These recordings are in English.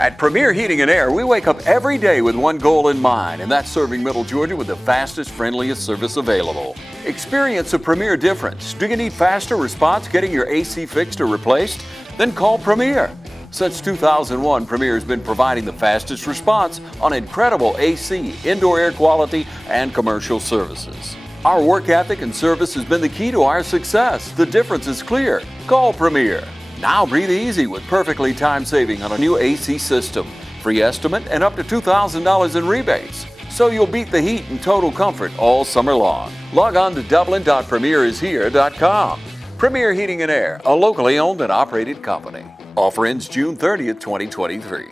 At Premier Heating and Air, we wake up every day with one goal in mind, and that's serving Middle Georgia with the fastest, friendliest service available. Experience a Premier difference. Do you need faster response getting your AC fixed or replaced? Then call Premier. Since 2001, Premier has been providing the fastest response on incredible AC, indoor air quality, and commercial services. Our work ethic and service has been the key to our success. The difference is clear. Call Premier. Now breathe easy with perfectly time saving on a new AC system. Free estimate and up to $2,000 in rebates. So you'll beat the heat in total comfort all summer long. Log on to dublin.premierishere.com. Premier Heating and Air, a locally owned and operated company. Offer ends June 30th, 2023.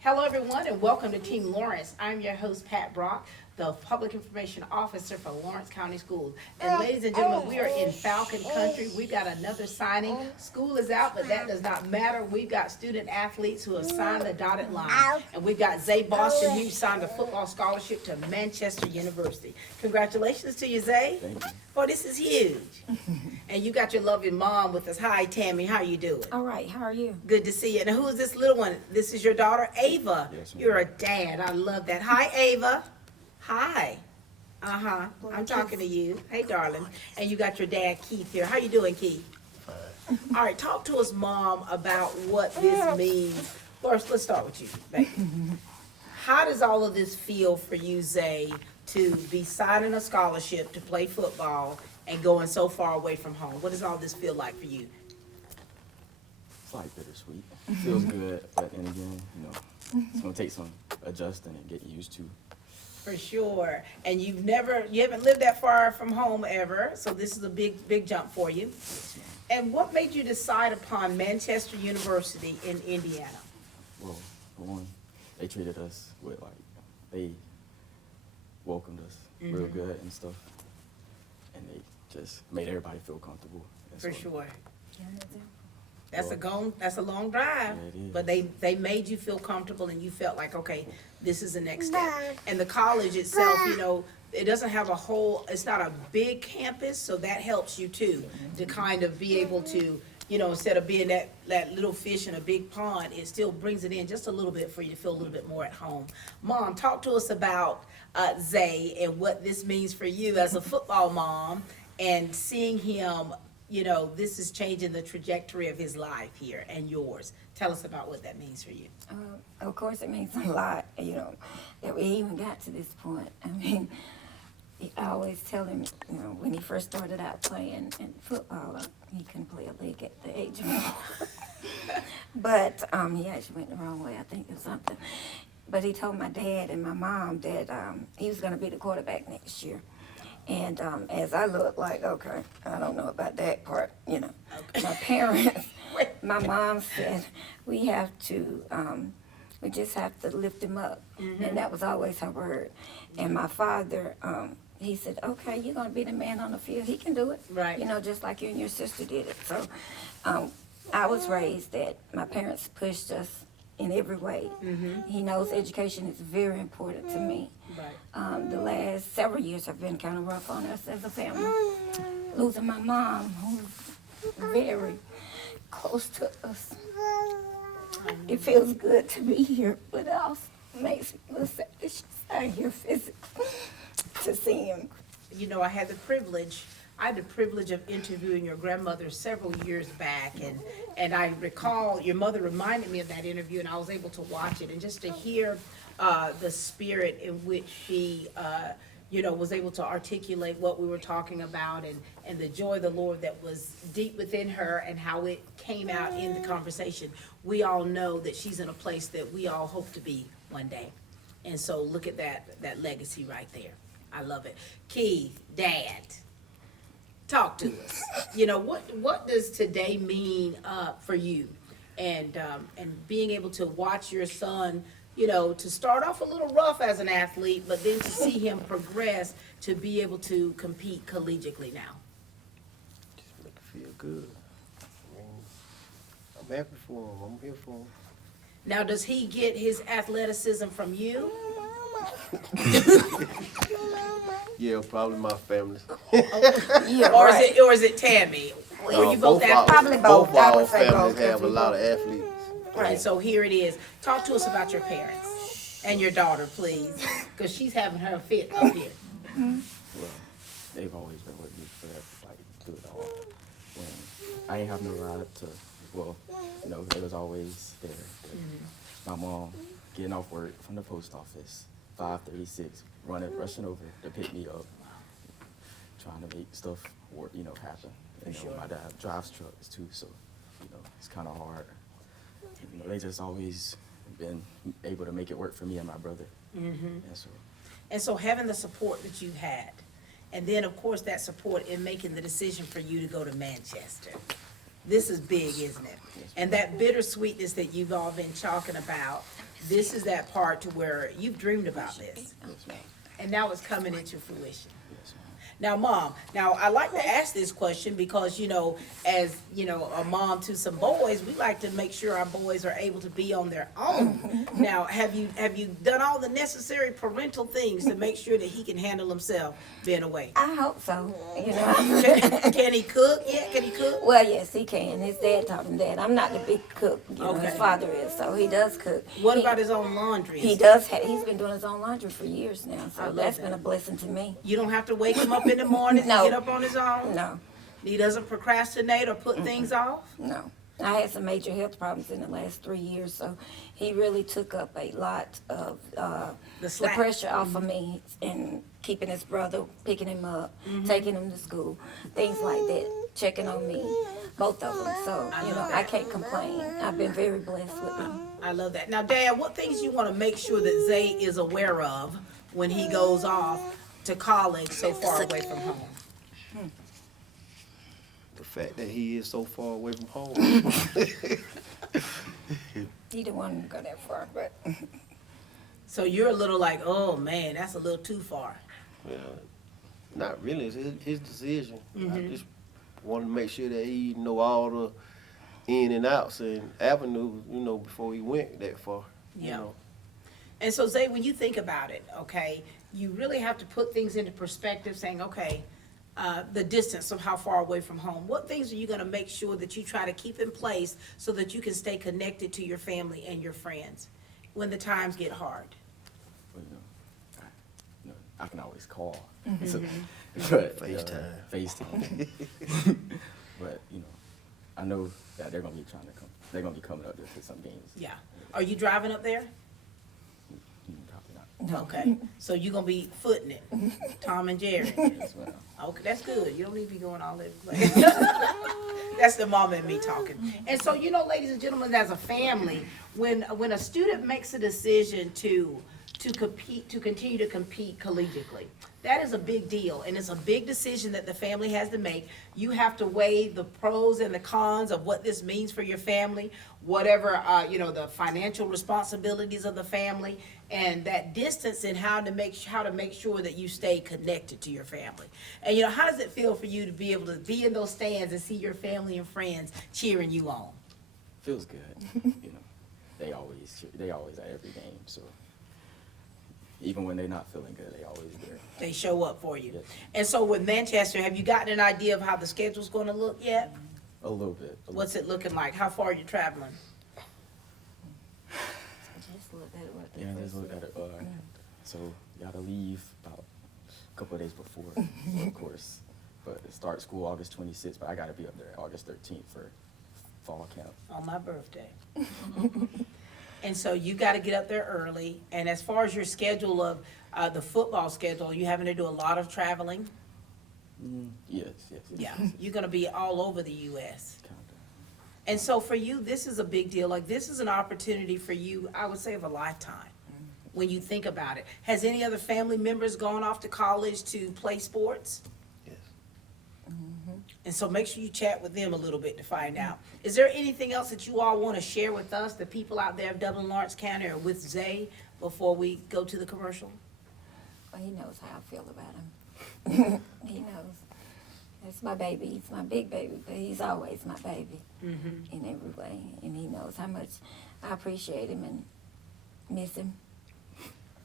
Hello everyone and welcome to Team Lawrence. I'm your host Pat Brock, the Public Information Officer for Lawrence County Schools. And ladies and gentlemen, we are in Falcon Country. We've got another signing. School is out, but that does not matter. We've got student athletes who have signed the dotted line. And we've got Zay Boston, who signed a football scholarship to Manchester University. Congratulations to you, Zay. Thank you. Oh, this is huge. And you got your loving mom with us. Hi, Tammy. How you doing? All right, how are you? Good to see you. And who is this little one? This is your daughter, Ava. Yes, ma'am. You're a dad. I love that. Hi, Ava. Hi. I'm talking to you. Hey, darling. And you got your dad, Keith, here. How you doing, Keith? Fine. All right, talk to us, Mom, about what this means. First, let's start with you, baby. How does all of this feel for you, Zay, to be signing a scholarship to play football and going so far away from home? What does all this feel like for you? It's like bittersweet. It feels good, but then again, it's gonna take some adjusting and getting used to. For sure. And you haven't lived that far from home ever, so this is a big jump for you. And what made you decide upon Manchester University in Indiana? Well, for one, they treated us with they welcomed us real good and stuff, and they just made everybody feel comfortable. For sure. Well, That's a long drive, Yeah, it is. but they made you feel comfortable and you felt like, okay, this is the next step. And the college itself, it doesn't have it's not a big campus, so that helps you too, to kind of be able to, instead of being that little fish in a big pond, it still brings it in just a little bit for you to feel a little bit more at home. Mom, talk to us about Zay and what this means for you as a football mom and seeing him. This is changing the trajectory of his life here and yours. Tell us about what that means for you. Of course, it means a lot, that we even got to this point. I mean, I always tell him, when he first started out playing in football, he couldn't play a league at the age of 4. But he actually went the wrong way, I think, or something. But he told my dad and my mom that he was going to be the quarterback next year. And as I look like, okay, I don't know about that part, My parents, my mom said, we just have to lift him up. Mm-hmm. And that was always her word. And my father, he said, okay, you're going to be the man on the field. He can do it. Right. Just like you and your sister did it. So I was raised that my parents pushed us in every way. Mm-hmm. He knows education is very important to me. Right. The last several years have been kind of rough on us as a family. Losing my mom, who's very close to us. It feels good to be here, but it also makes me feel sad that she's not here physically to see him. I had the privilege of interviewing your grandmother several years back, and I recall your mother reminded me of that interview, and I was able to watch it, and just to hear the spirit in which she, was able to articulate what we were talking about, and the joy of the Lord that was deep within her, and how it came out in the conversation. We all know that she's in a place that we all hope to be one day, and so look at that legacy right there. I love it. Keith, Dad. Talk to us. What does today mean for you, and being able to watch your son, to start off a little rough as an athlete, but then to see him progress to be able to compete collegiately now. Just make it feel good. I'm happy for him. I'm here for him. Now, does he get his athleticism from you? Yeah, probably my family. Yeah, Or right. is it Tammy? Or you both our, athletes? Probably both. I our would say families both, 'cause have a we lot of both- athletes. And so here it is. Talk to us about your parents and your daughter, please, because she's having her fit up here. Well, they've always been with me for that, like, through it all. When I ain't have no ride to, well, you know, they was always there. My mom getting off work from the post office, 5:36, rushing over to pick me up, trying to make stuff work, you know, happen. You know, sure. my dad drives trucks too, so, you know, it's kind of hard. You know, they just always been able to make it work for me and my brother. And so, And so having the support that you had, and then of course that support in making the decision for you to go to Manchester. This is big, isn't it? And that bittersweetness that you've all been talking about, this is that part to where you've dreamed about this. yes, ma'am. And now it's coming into fruition. Yes, ma'am. Now, Mom, I like to ask this question because, you know, as, you know, a mom to some boys, we like to make sure our boys are able to be on their own. Now, have you done all the necessary parental things to make sure that he can handle himself being away? I hope so. You know. Can he cook yet? Can he cook? Well, yes, he can. His dad taught him that. I'm not the big cook. You know, his Okay. father is, so he does cook. What He- about his own laundry? He does. He's been doing his own laundry for years now, I so love that's that. been a blessing to me. You don't have to wake him up in the morning No. to get up on his own? No, He doesn't procrastinate or put things off? no. I had some major health problems in the last 3 years, so he really took up a lot of the slack. pressure off of me and keeping his brother, picking him up, taking him to school, things like that, checking on me, both of them. So, I you love know, I that. can't complain. I've been very blessed with them. I love that. Now, Dad, what things you want to make sure that Zay is aware of when he goes off to college so far away from home? The fact that he is so far away from home. He didn't want to go that far, but So you're a little like, oh man, that's a little too far. Well, not really. It's his decision. I just wanted to make sure that he know all the in and outs and avenues, you know, before he went that far. You Yeah. know. And so, Zay, when you think about it, okay, you really have to put things into perspective, saying, okay, the distance of how far away from home. What things are you going to make sure that you try to keep in place so that you can stay connected to your family and your friends when the times get hard? But, you know, I can always call. So, but, FaceTime. FaceTime. But, you know, I know that they're gonna be trying to come. They're gonna be coming up there for some games. Yeah. Are you driving up there? Probably not. Okay. So you're going to be footing it, Tom and Jerry. Yes, ma'am. Okay, that's good. You don't need to be going all over the place. That's the mom and me talking. And so, you know, ladies and gentlemen, as a family, when a student makes a decision to compete, to continue to compete collegiately, that is a big deal, and it's a big decision that the family has to make. You have to weigh the pros and the cons of what this means for your family, whatever, you know, the financial responsibilities of the family, and that distance and how to make sure that you stay connected to your family. And, you know, how does it feel for you to be able to be in those stands and see your family and friends cheering you on? Feels good. You know, they always at every game. So even when they're not feeling good, they always there. They show up for you. Yes. And so with Manchester, have you gotten an idea of how the schedule's going to look yet? A little bit. What's it looking like? How far are you traveling? just look at what they Yeah, say. let's look at it. So you gotta leave about a couple of days before, of course. But it starts school August 26th, but I gotta be up there August 13th for fall camp. On my birthday. And so you got to get up there early. And as far as your schedule of the football schedule, you having to do a lot of traveling? Yes. Yeah, you're going to be all over the U.S. Kinda. And so for you, this is a big deal. Like, this is an opportunity for you, I would say, of a lifetime when you think about it. Has any other family members gone off to college to play sports? Yes. And so make sure you chat with them a little bit to find out. Is there anything else that you all want to share with us, the people out there of Dublin, Lawrence County, or with Zay, before we go to the commercial? Well, he knows how I feel about him. He knows. That's my baby. He's my big baby, but he's always my baby in every way. And he knows how much I appreciate him and miss him.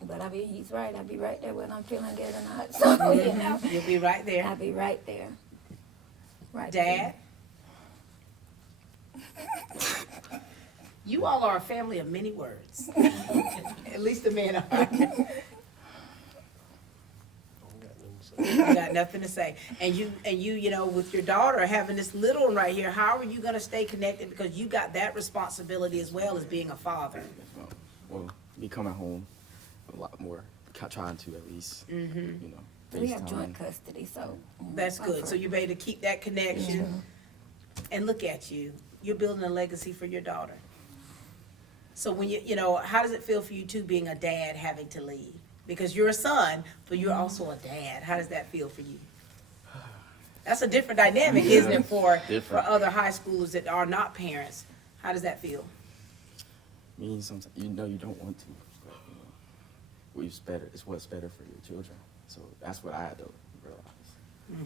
But he's right. I'll be right there whether I'm feeling good or not. So, you know. You'll be right there. I'll be right there. Right Dad? You all are a family of many words. At least the men are. You got nothing to say. And you know, with your daughter having this little one right here, how are you gonna stay connected? Because you got that responsibility as well as being a father. Well, be coming home a lot more, trying to at least, you know, We have FaceTime. joint custody, so. That's good. So you're able to keep that connection. And look at you. You're building a legacy for your daughter. So when you know, how does it feel for you too, being a dad having to leave? Because you're a son, but you're also a dad. How does that feel for you? That's a different dynamic, isn't it, for other high schoolers that are not parents? How does that feel? I mean, sometimes you know you don't want to, but you know, it's what's better for your children. So that's what I had to realize.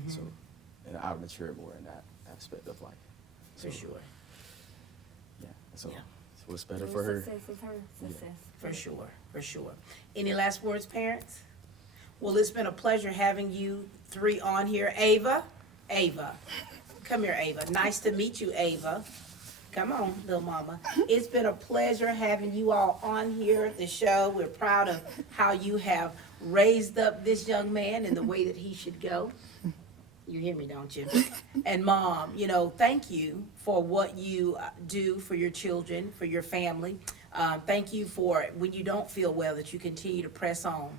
So, and I matured more in that aspect of life. For sure. Yeah. So, Yeah. what's better for her? Success is her success. For sure, for sure. Any last words, parents? Well, it's been a pleasure having you three on here. Ava, come here, Ava. Nice to meet you, Ava. Come on, little mama. It's been a pleasure having you all on here at the show. We're proud of how you have raised up this young man in the way that he should go. You hear me, don't you? And Mom, you know, thank you for what you do for your children, for your family. Thank you for when you don't feel well that you continue to press on.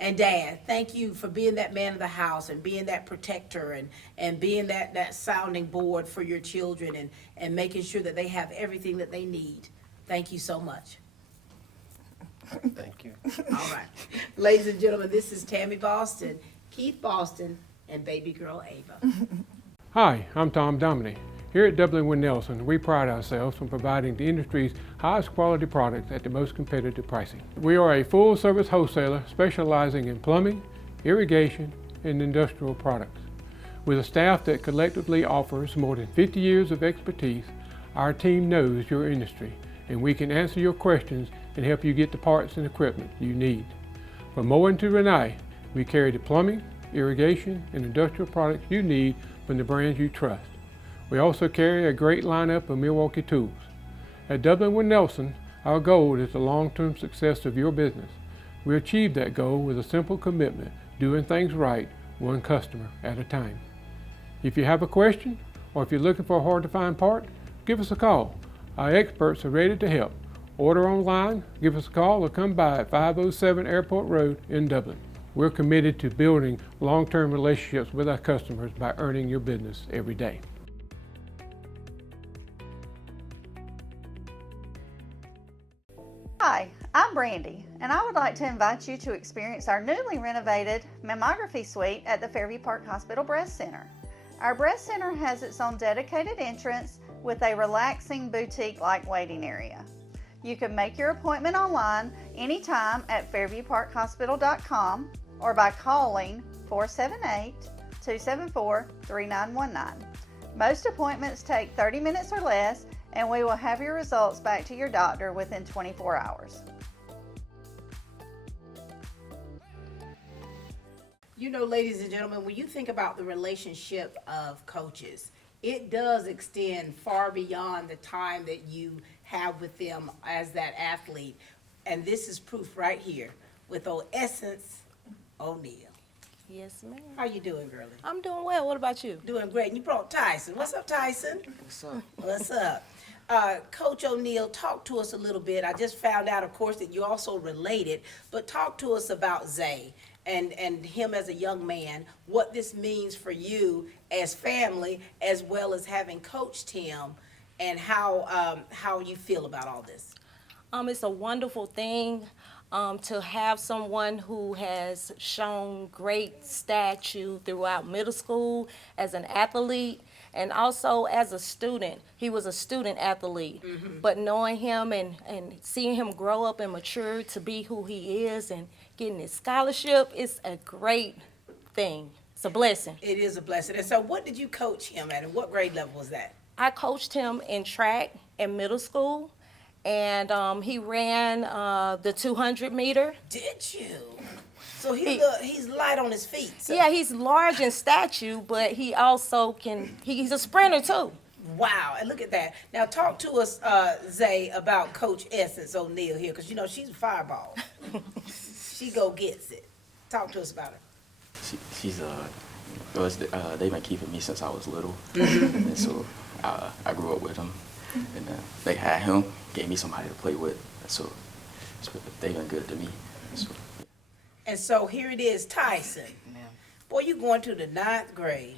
And Dad, thank you for being that man of the house and being that protector and being that sounding board for your children and making sure that they have everything that they need. Thank you so much. Thank you. All right. Ladies and gentlemen, this is Tammy Boston, Keith Boston, and baby girl Ava. Hi, I'm Tom Dominy. Here at Dublin Nelson, we pride ourselves on providing the industry's highest quality products at the most competitive pricing. We are a full-service wholesaler specializing in plumbing, irrigation, and industrial products. With a staff that collectively offers more than 50 years of expertise, our team knows your industry, and we can answer your questions and help you get the parts and equipment you need. From Moen to Renee, we carry the plumbing, irrigation, and industrial products you need from the brands you trust. We also carry a great lineup of Milwaukee tools. At Dublin Nelson, our goal is the long-term success of your business. We achieve that goal with a simple commitment, doing things right, one customer at a time. If you have a question, or if you're looking for a hard-to-find part, give us a call. Our experts are ready to help. Order online, give us a call, or come by at 507 Airport Road in Dublin. We're committed to building long-term relationships with our customers by earning your business every day. Hi, I'm Brandy, and I would like to invite you to experience our newly renovated mammography suite at the Fairview Park Hospital Breast Center. Our breast center has its own dedicated entrance with a relaxing boutique-like waiting area. You can make your appointment online anytime at fairviewparkhospital.com or by calling 478-274-3919. Most appointments take 30 minutes or less, and we will have your results back to your doctor within 24 hours. You know, ladies and gentlemen, when you think about the relationship of coaches, it does extend far beyond the time that you have with them as that athlete. And this is proof right here with old Essence O'Neal. Yes, ma'am. How you doing, girlie? I'm doing well. What about you? Doing great. And you brought Tyson. What's up, Tyson? What's up? What's up? Coach O'Neal, talk to us a little bit. I just found out, of course, that you also related, but talk to us about Zay and him as a young man, what this means for you as family, as well as having coached him, and how you feel about all this. It's a wonderful thing to have someone who has shown great stature throughout middle school as an athlete and also as a student. He was a student athlete, but knowing him and seeing him grow up and mature to be who he is and getting his scholarship is a great thing. It's a blessing. It is a blessing. And so what did you coach him at, and what grade level was that? I coached him in track in middle school, and he ran the 200 meter. Did you? So he's light on his feet. So. Yeah, he's large in stature, but he also he's a sprinter too. Wow, and look at that. Now talk to us, Zay, about Coach Essence O'Neal here, because you know she's a fireball. She go gets it. Talk to us about her. She's they've been keeping me since I was little, and so I grew up with them, and they had him, gave me somebody to play with, so they've been good to me. So. And so here it is, Tyson. Ma'am. Boy, you going to the 9th grade.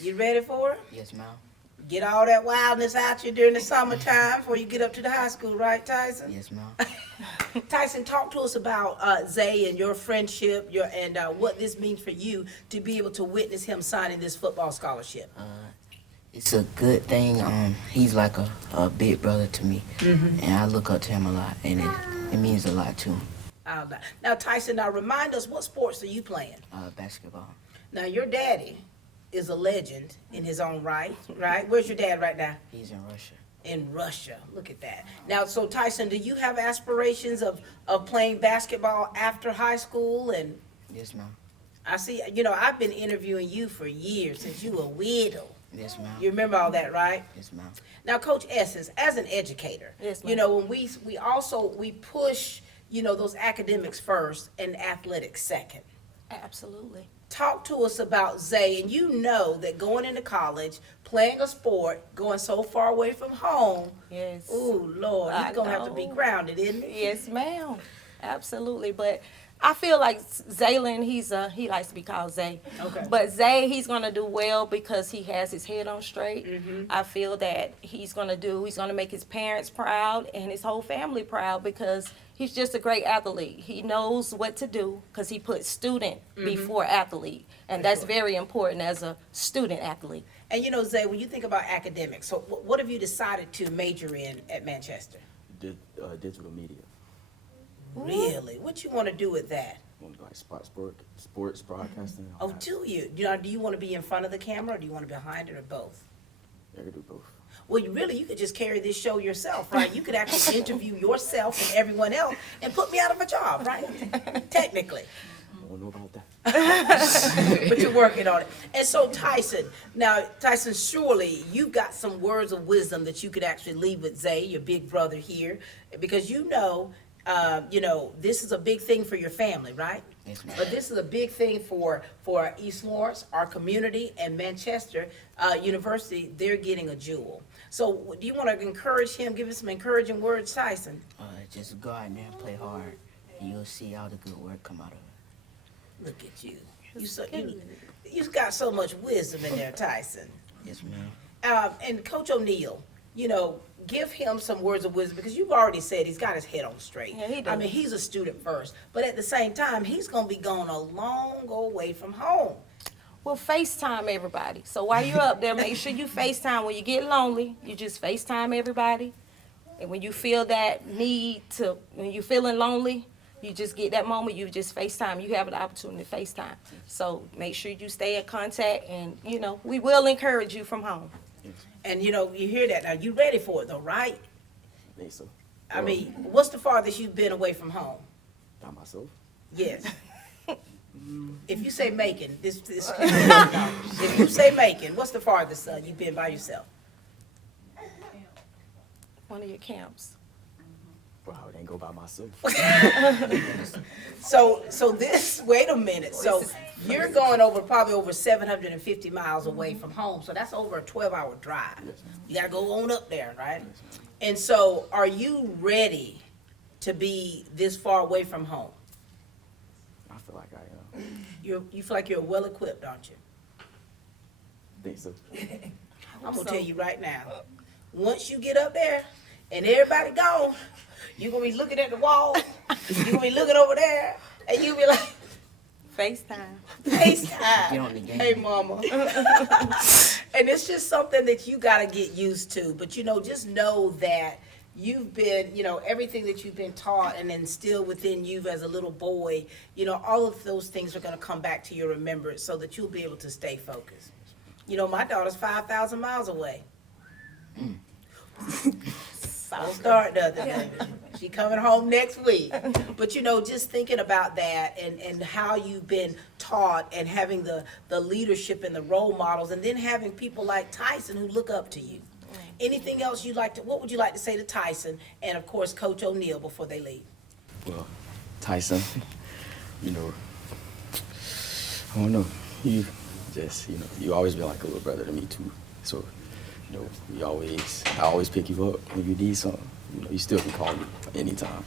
You ready for it? Yes, ma'am. Get all that wildness out you during the summertime before you get up to the high school, right, Tyson? Yes, ma'am. Tyson, talk to us about Zay and your friendship, and what this means for you to be able to witness him signing this football scholarship. It's a good thing. He's like a big brother to me, and I look up to him a lot, and it means a lot to him. Now, Tyson, remind us, what sports are you playing? Basketball. Now, your daddy is a legend in his own right, right? Where's your dad right now? He's in Russia. In Russia. Look at that. Now, so Tyson, do you have aspirations of playing basketball after high school? And Yes, ma'am. I see, you know, I've been interviewing you for years, since you were widow. Yes, ma'am. You remember all that, right? Yes, ma'am. Now, Coach Essence, as an educator, Yes, ma'am. you know, when we push, you know, those academics first and athletics second. Absolutely. Talk to us about Zay, and you know that going into college, playing a sport, going so far away from home, Yes. ooh, Lord, he's I gonna have to be know. grounded, isn't he? Yes, ma'am. Absolutely. But I feel like Zaylen, he likes to be called Zay. Okay. But Zay, he's gonna do well because he has his head on straight. Mm-hmm. I feel that he's gonna make his parents proud and his whole family proud because he's just a great athlete. He knows what to do because he puts student before athlete. And that's very important as a student athlete. And you know, Zay, when you think about academics, so what have you decided to major in at Manchester? Digital media. Really? What you want to do with that? Like sports broadcasting. Oh, do you? Do you want to be in front of the camera, or do you want to be behind it, or both? I could do both. Well, you could just carry this show yourself, right? You could actually interview yourself and everyone else and put me out of a job, right? Technically. I don't know about that. But you're working on it. And so, Tyson, surely you've got some words of wisdom that you could actually leave with Zay, your big brother here, because you know, this is a big thing for your family, right? Yes, ma'am. But this is a big thing for East Lawrence, our community, and Manchester University. They're getting a jewel. So do you want to encourage him, give us some encouraging words, Tyson? Just go out there and play hard, and you'll see all the good work come out of it. Look at you. You've got so much wisdom in there, Tyson. Yes, ma'am. And Coach O'Neal, you know, give him some words of wisdom, because you've already said he's got his head on straight. Yeah, he I does. mean, he's a student first, but at the same time, he's going to be gone a long way from home. Well, FaceTime everybody. So while you're up there, make sure you FaceTime. When you get lonely, you just FaceTime everybody. And when you feel that when you're feeling lonely, you just get that moment, you just FaceTime. You have an opportunity to FaceTime. So make sure you stay in contact, and, you know, we will encourage you from home. And, you know, you hear that. Now, you ready for it, though, right? I think so. I mean, what's the farthest you've been away from home? By myself. Yes. If you say Macon, if you say Macon, what's the farthest you've been by yourself? One of your camps. Well, I didn't go by myself. So this, wait a minute, so you're going probably over 750 miles away from home, so that's over a 12-hour drive. You gotta go on up there, right? And so, are you ready to be this far away from home? I feel like I am. You feel like you're well-equipped, aren't you? I think so. I'm gonna tell you right now, once you get up there and everybody gone, you're gonna be looking at the wall, you're gonna be looking over there, and you'll be like, FaceTime. FaceTime. Get on the game. Hey, mama. And it's just something that you gotta get used to. But, you know, just know that you've been, you know, everything that you've been taught and instilled within you as a little boy, you know, all of those things are gonna come back to your remembrance so that you'll be able to stay focused. You know, my daughter's 5,000 miles away. Don't start nothing, baby. She coming home next week. But you know, just thinking about that and how you've been taught and having the leadership and the role models, and then having people like Tyson who look up to you. Anything else what would you like to say to Tyson and of course Coach O'Neal before they leave? Well, Tyson, you know, I don't know, you always been like a little brother to me too. So, you know, I always pick you up when you need something. You know, you still can call me anytime.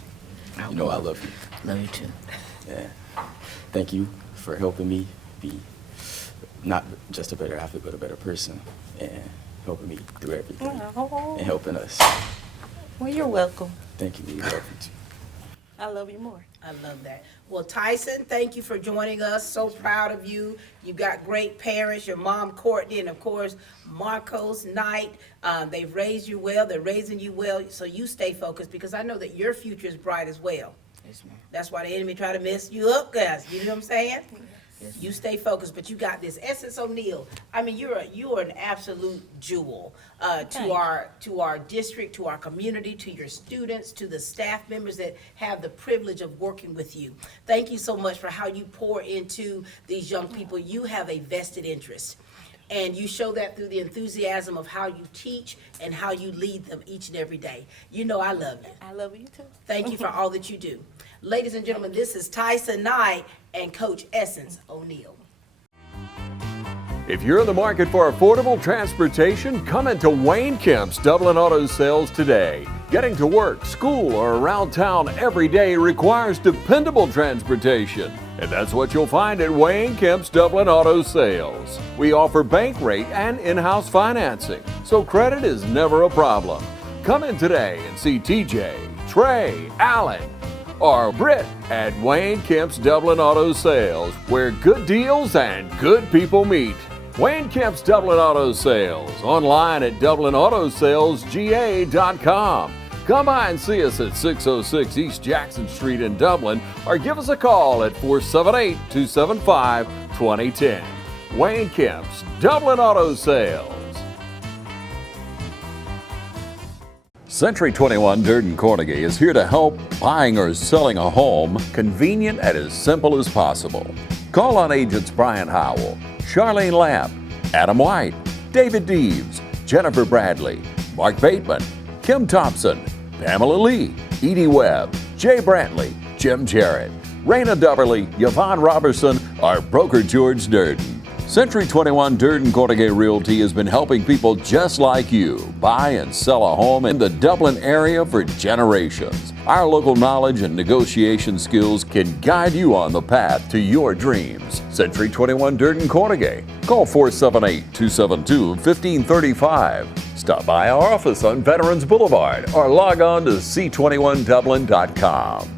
You know I love you. Love you too. Yeah. Thank you for helping me be not just a better athlete, but a better person, and helping me through everything, and helping us. Well, you're welcome. Thank you. We love you too. I love you more. I love that. Well, Tyson, thank you for joining us. So proud of you. You've got great parents, your mom, Courtney, and of course, Marcos, Knight. They've raised you well. They're raising you well. So you stay focused because I know that your future is bright as well. Yes, ma'am. That's why the enemy try to mess you up, guys. You know what I'm saying? Yes, You stay focused, but you got this. Essence O'Neal, I mean, you are an absolute jewel to our district, to our community, to your students, to the staff members that have the privilege of working with you. Thank you so much for how you pour into these young people. You have a vested interest. And you show that through the enthusiasm of how you teach and how you lead them each and every day. You know I love you. I love you too. Thank you for all that you do. Ladies and gentlemen, this is Tyson Knight and Coach Essence O'Neal. If you're in the market for affordable transportation, come into Wayne Kemp's Dublin Auto Sales today. Getting to work, school, or around town every day requires dependable transportation. And that's what you'll find at Wayne Kemp's Dublin Auto Sales. We offer bank rate and in-house financing, so credit is never a problem. Come in today and see TJ, Trey, Allen, or Britt at Wayne Kemp's Dublin Auto Sales, where good deals and good people meet. Wayne Kemp's Dublin Auto Sales, online at DublinAutoSalesGA.com. Come by and see us at 606 East Jackson Street in Dublin, or give us a call at 478-275-2010. Wayne Kemp's Dublin Auto Sales. Century 21 Durden Carnegie is here to help buying or selling a home convenient and as simple as possible. Call on agents Brian Howell, Charlene Lamp, Adam White, David Deeves, Jennifer Bradley, Mark Bateman, Kim Thompson, Pamela Lee, Edie Webb, Jay Brantley, Jim Jarrett, Raina Dubberly, Yvonne Robertson, our broker George Durden. Century 21 Durden Carnegie Realty has been helping people just like you buy and sell a home in the Dublin area for generations. Our local knowledge and negotiation skills can guide you on the path to your dreams. Century 21 Durden Carnegie. Call 478-272-1535. Stop by our office on Veterans Boulevard or log on to c21dublin.com.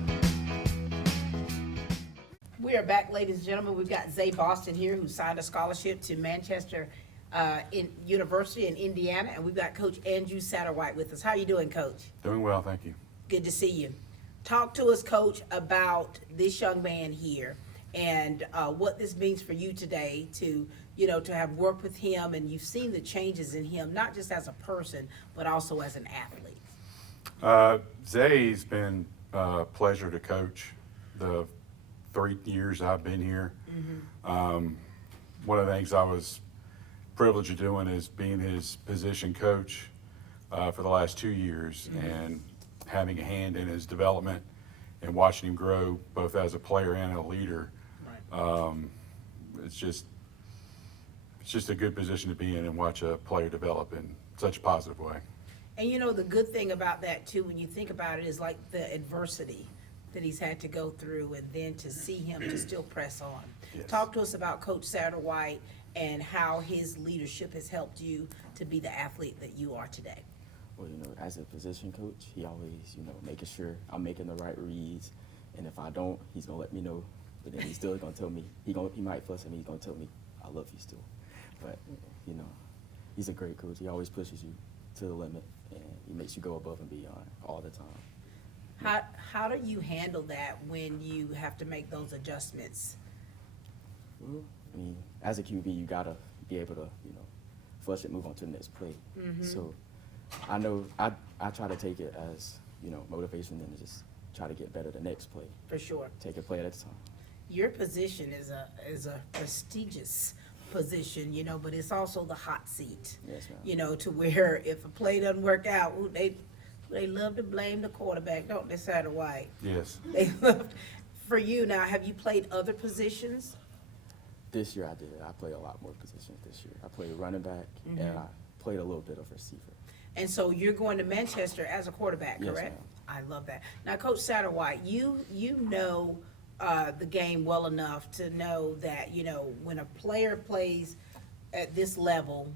We are back, ladies and gentlemen. We've got Zay Boston here, who signed a scholarship to Manchester University in Indiana, and we've got Coach Andrew Satterwhite with us. How are you doing, Coach? Doing well, thank you. Good to see you. Talk to us, Coach, about this young man here and what this means for you today to have worked with him, and you've seen the changes in him, not just as a person, but also as an athlete. Zay's been a pleasure to coach the 3 years I've been here. One of the things I was privileged of doing is being his position coach for the last 2 years and having a hand in his development and watching him grow both as a player and a leader. It's just a good position to be in and watch a player develop in such a positive way. And the good thing about that too, when you think about it, is like the adversity that he's had to go through, and then to see him to still press on. Yes. Talk to us about Coach Satterwhite and how his leadership has helped you to be the athlete that you are today. Well, as a position coach, he always, making sure I'm making the right reads, and if I don't, he's gonna let me know. But then he's still gonna tell me he might fuss at me. He's gonna tell me I love you still. But he's a great coach. He always pushes you to the limit, and he makes you go above and beyond all the time. How do you handle that when you have to make those adjustments? Well, as a QB, you gotta be able to, flush it, move on to the next play. So I know I try to take it as, you know, motivation and just try to get better the next play. For sure. Take a play at a time. Your position is a prestigious position, you know, but it's also the hot seat. Yes, ma'am. You know, to where if a play doesn't work out, ooh, they love to blame the quarterback, don't they, Satterwhite? Yes. They love. For you now, have you played other positions? This year I did. I played a lot more positions this year. I played running back Mm-hmm. and I played a little bit of receiver. And so you're going to Manchester as a quarterback, Yes, correct? ma'am. I love that. Now, Coach Satterwhite, you know the game well enough to know that, you know, when a player plays at this level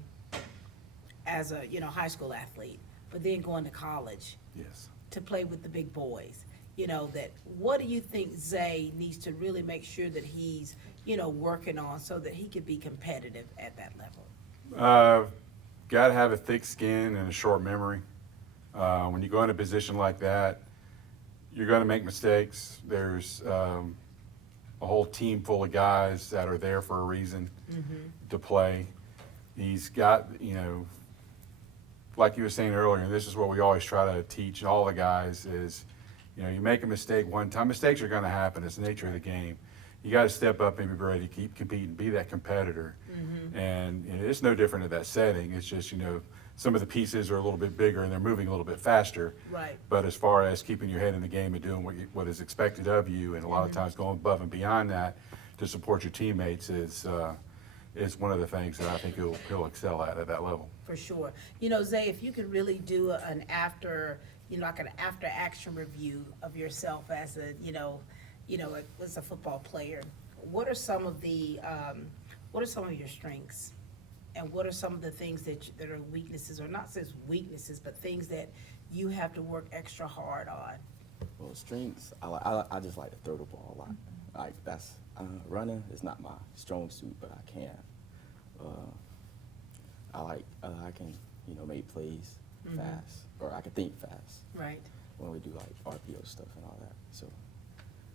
as a, you know, high school athlete, but then going to college Yes. to play with the big boys, you know, that what do you think Zay needs to really make sure that he's, you know, working on so that he could be competitive at that level? Got to have a thick skin and a short memory. When you go in a position like that, you're going to make mistakes. There's a whole team full of guys that are there for a reason to play. He's got, you know, like you were saying earlier, and this is what we always try to teach all the guys is, you know, you make a mistake one time. Mistakes are going to happen. It's the nature of the game. You got to step up and be ready to keep competing, be that competitor. And you know, it's no different in that setting. It's just, you know, some of the pieces are a little bit bigger and they're moving a little bit faster. Right. But as far as keeping your head in the game and doing what is expected of you, and a lot of times going above and beyond that to support your teammates is one of the things that I think he'll excel at that level. For sure. You know, Zay, if you could really do an after, you know, like an after action review of yourself as a, as a football player, what are some of your strengths? And what are some of the things that are weaknesses, or not just weaknesses, but things that you have to work extra hard on? Well, strengths, I just like to throw the ball a lot. Like that's running is not my strong suit, but I can. I can, you know, make plays fast, or I can think fast Right. when we do like RPO stuff and all that.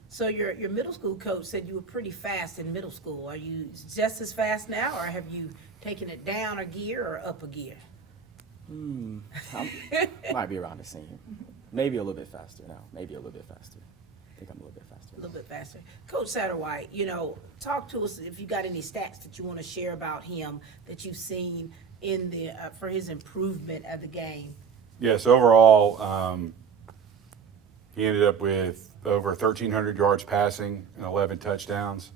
So your middle school coach said you were pretty fast in middle school. Are you just as fast now, or have you taken it down a gear or up a gear? Might be around the same. Maybe a little bit faster now. Maybe a little bit faster. I think I'm a little bit faster. A little bit faster. Coach Satterwhite, you know, talk to us if you got any stats that you want to share about him that you've seen in the for his improvement of the game. Yes, overall, he ended up with over 1,300 yards passing and 11 touchdowns,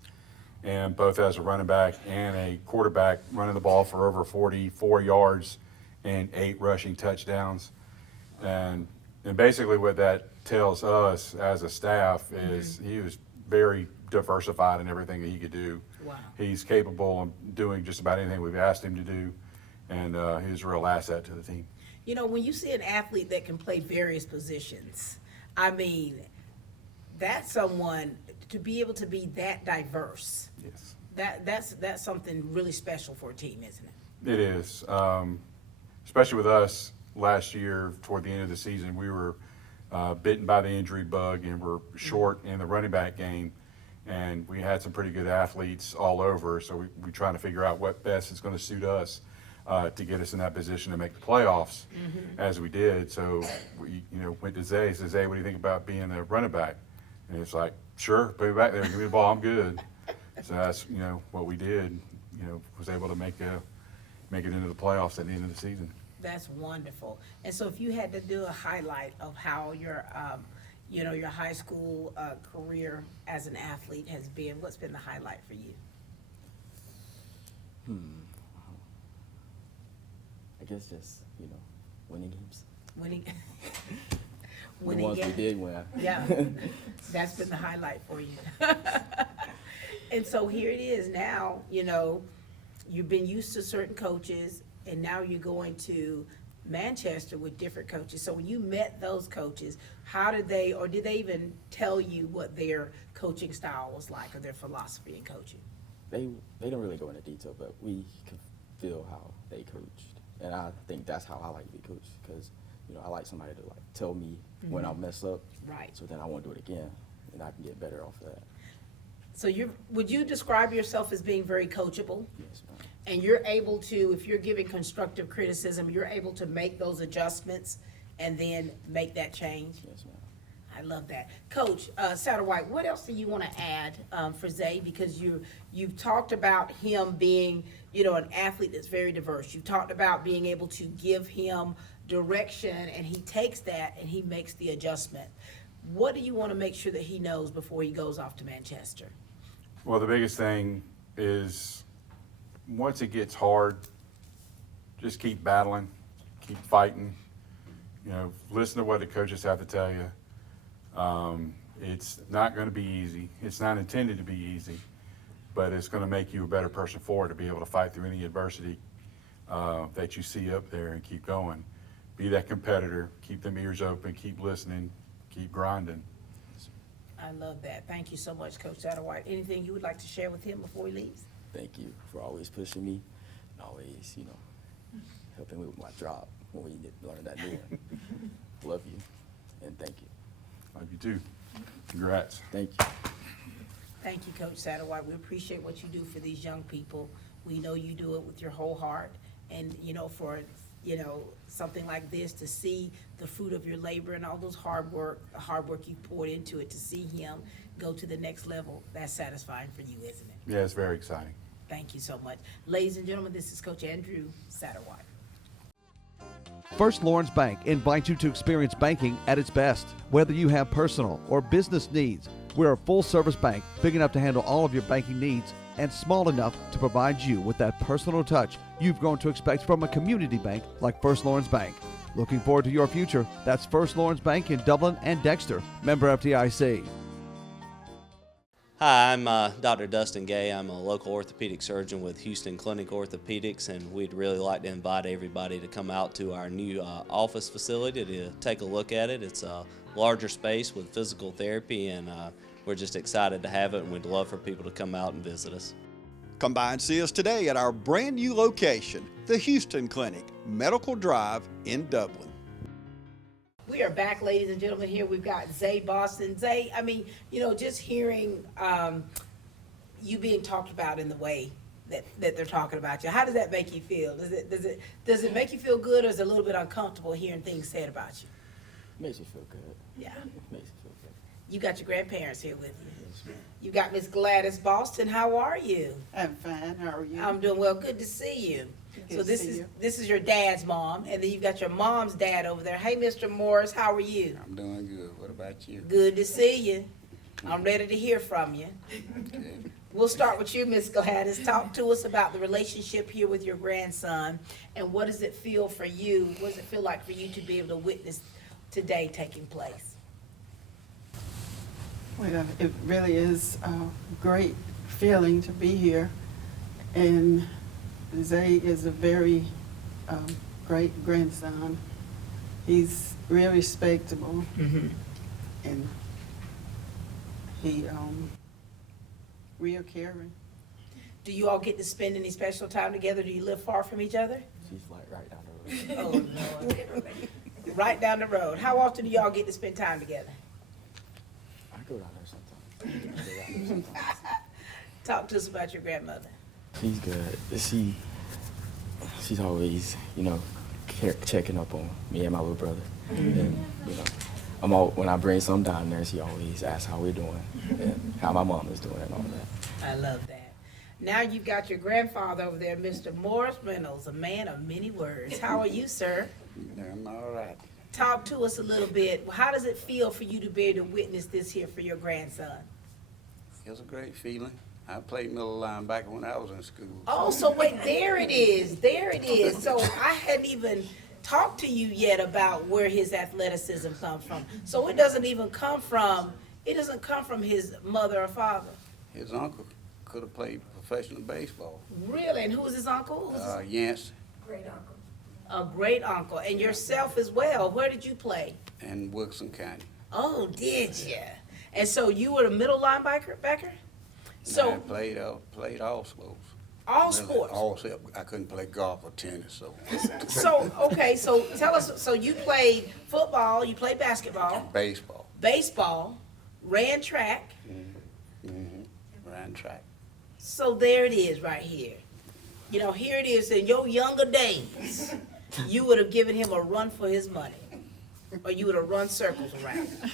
and both as a running back and a quarterback, running the ball for over 44 yards and 8 rushing touchdowns. And basically what that tells us as a staff is he was very diversified in everything that he could do. Wow. He's capable of doing just about anything we've asked him to do, and he's a real asset to the team. You know, when you see an athlete that can play various positions, I mean, that's someone to be able to be that diverse. Yes. That's something really special for a team, isn't it? It is, especially with us last year toward the end of the season. We were bitten by the injury bug and were short in the running back game, and we had some pretty good athletes all over, so we trying to figure out what best is going to suit us to get us in that position to make the playoffs as we did. So we went to Zay, said, Zay, what do you think about being a running back? And it's like, sure, put me back there, give me the ball, I'm good. So that's what we did. Was able to make it into the playoffs at the end of the season. That's wonderful. And so if you had to do a highlight of how your your high school career as an athlete has been, what's been the highlight for you? I guess just, winning games. Winning The ones we games? did win. Yeah, that's been the highlight for you. And so here it is now, you've been used to certain coaches, and now you're going to Manchester with different coaches. So when you met those coaches, how did they, or did they even tell you what their coaching style was like, or their philosophy in coaching? They don't really go into detail, but we can feel how they coached. And I think that's how I like to be coached, because, I like somebody to tell me when I mess up. Right. So then I won't do it again, and I can get better off of that. So would you describe yourself as being very coachable? Yes, ma'am. And you're able to, if you're giving constructive criticism, you're able to make those adjustments and then make that change? Yes, ma'am. I love that. Coach Satterwhite, what else do you want to add for Zay? Because you've talked about him being, you know, an athlete that's very diverse. You've talked about being able to give him direction, and he takes that and he makes the adjustment. What do you want to make sure that he knows before he goes off to Manchester? Well, the biggest thing is once it gets hard, just keep battling, keep fighting. You know, listen to what the coaches have to tell you. It's not going to be easy. It's not intended to be easy, but it's going to make you a better person for it, to be able to fight through any adversity that you see up there and keep going. Be that competitor, keep them ears open, keep listening, keep grinding. I love that. Thank you so much, Coach Satterwhite. Anything you would like to share with him before he leaves? Thank you for always pushing me and always, you know, helping me with my job when we get learning that new one. Love you and thank you. Love you too. Congrats. Thank you. Thank you, Coach Satterwhite. We appreciate what you do for these young people. We know you do it with your whole heart. And, you know, for, you know, something like this, to see the fruit of your labor and all those hard work you poured into it, to see him go to the next level, that's satisfying for you, isn't it? Yeah, it's very exciting. Thank you so much. Ladies and gentlemen, this is Coach Andrew Satterwhite. First Lawrence Bank invites you to experience banking at its best. Whether you have personal or business needs, we're a full-service bank big enough to handle all of your banking needs and small enough to provide you with that personal touch you've grown to expect from a community bank like First Lawrence Bank. Looking forward to your future? That's First Lawrence Bank in Dublin and Dexter, member FDIC. Hi, I'm Dr. Dustin Gay. I'm a local orthopedic surgeon with Houston Clinic Orthopedics, and we'd really like to invite everybody to come out to our new office facility to take a look at it. It's a larger space with physical therapy, and we're just excited to have it, and we'd love for people to come out and visit us. Come by and see us today at our brand new location, the Houston Clinic, Medical Drive in Dublin. We are back, ladies and gentlemen. Here we've got Zay Boston. Zay, I mean, you know, just hearing you being talked about in the way that they're talking about you, how does that make you feel? Does it make you feel good, or is it a little bit uncomfortable hearing things said about you? Makes you feel good. Yeah. Makes you feel good. You got your grandparents here with you. You got Miss Gladys Boston. How are you? I'm fine. How are you? I'm doing well. Good to see you. Good So to see you. this is your dad's mom, and then you've got your mom's dad over there. Hey, Mr. Morris, how are you? I'm doing good. What about you? Good to see you. I'm ready to hear from you. Okay. We'll start with you, Miss Gladys. Talk to us about the relationship here with your grandson, and what does it feel for you? What does it feel like for you to be able to witness today taking place? Well, it really is a great feeling to be here, and Zay is a very great grandson. He's real respectable, and he real caring. Do you all get to spend any special time together? Do you live far from each other? She's like right down the road. Oh, Lord. Right down the road. How often do y'all get to spend time together? I go down there sometimes. Talk to us about your grandmother. She's good. She's always, you know, checking up on me and my little brother. And, you know, when I bring some down there, she always asks how we're doing and how my mom is doing and all that. I love that. Now you've got your grandfather over there, Mr. Morris Reynolds, a man of many words. How are you, sir? I'm all right. Talk to us a little bit. How does it feel for you to be able to witness this here for your grandson? It's a great feeling. I played middle linebacker when I was in school. Oh, so wait, there it is. There it is. So I hadn't even talked to you yet about where his athleticism comes from. So it doesn't come from his mother or father. His uncle could have played professional baseball. Really? And who's his uncle? Yancey Great uncle. A great uncle. And yourself as well. Where did you play? in Wilson County. Oh, did you? And so you were the middle linebacker? So I played all sports. all Really, sports. all except I couldn't play golf or tennis. So So okay, so tell us. So you played football, you played basketball, baseball, ran track. ran track. So there it is, right here. You know, here it is, in your younger days, you would have given him a run for his money, or you would have run circles around him.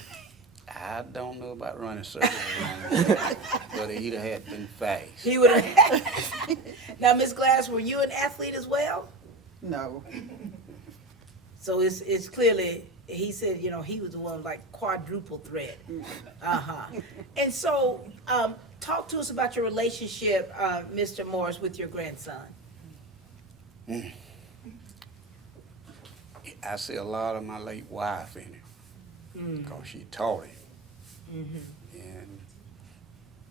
I don't know about running circles around him, but he'd have had been fast. He would have. Now, Miss Gladys, were you an athlete as well? No. So it's clearly, he said, you know, he was the one like quadruple threat. And so, talk to us about your relationship, Mr. Morris, with your grandson. I see a lot of my late wife in him, because she taught him. And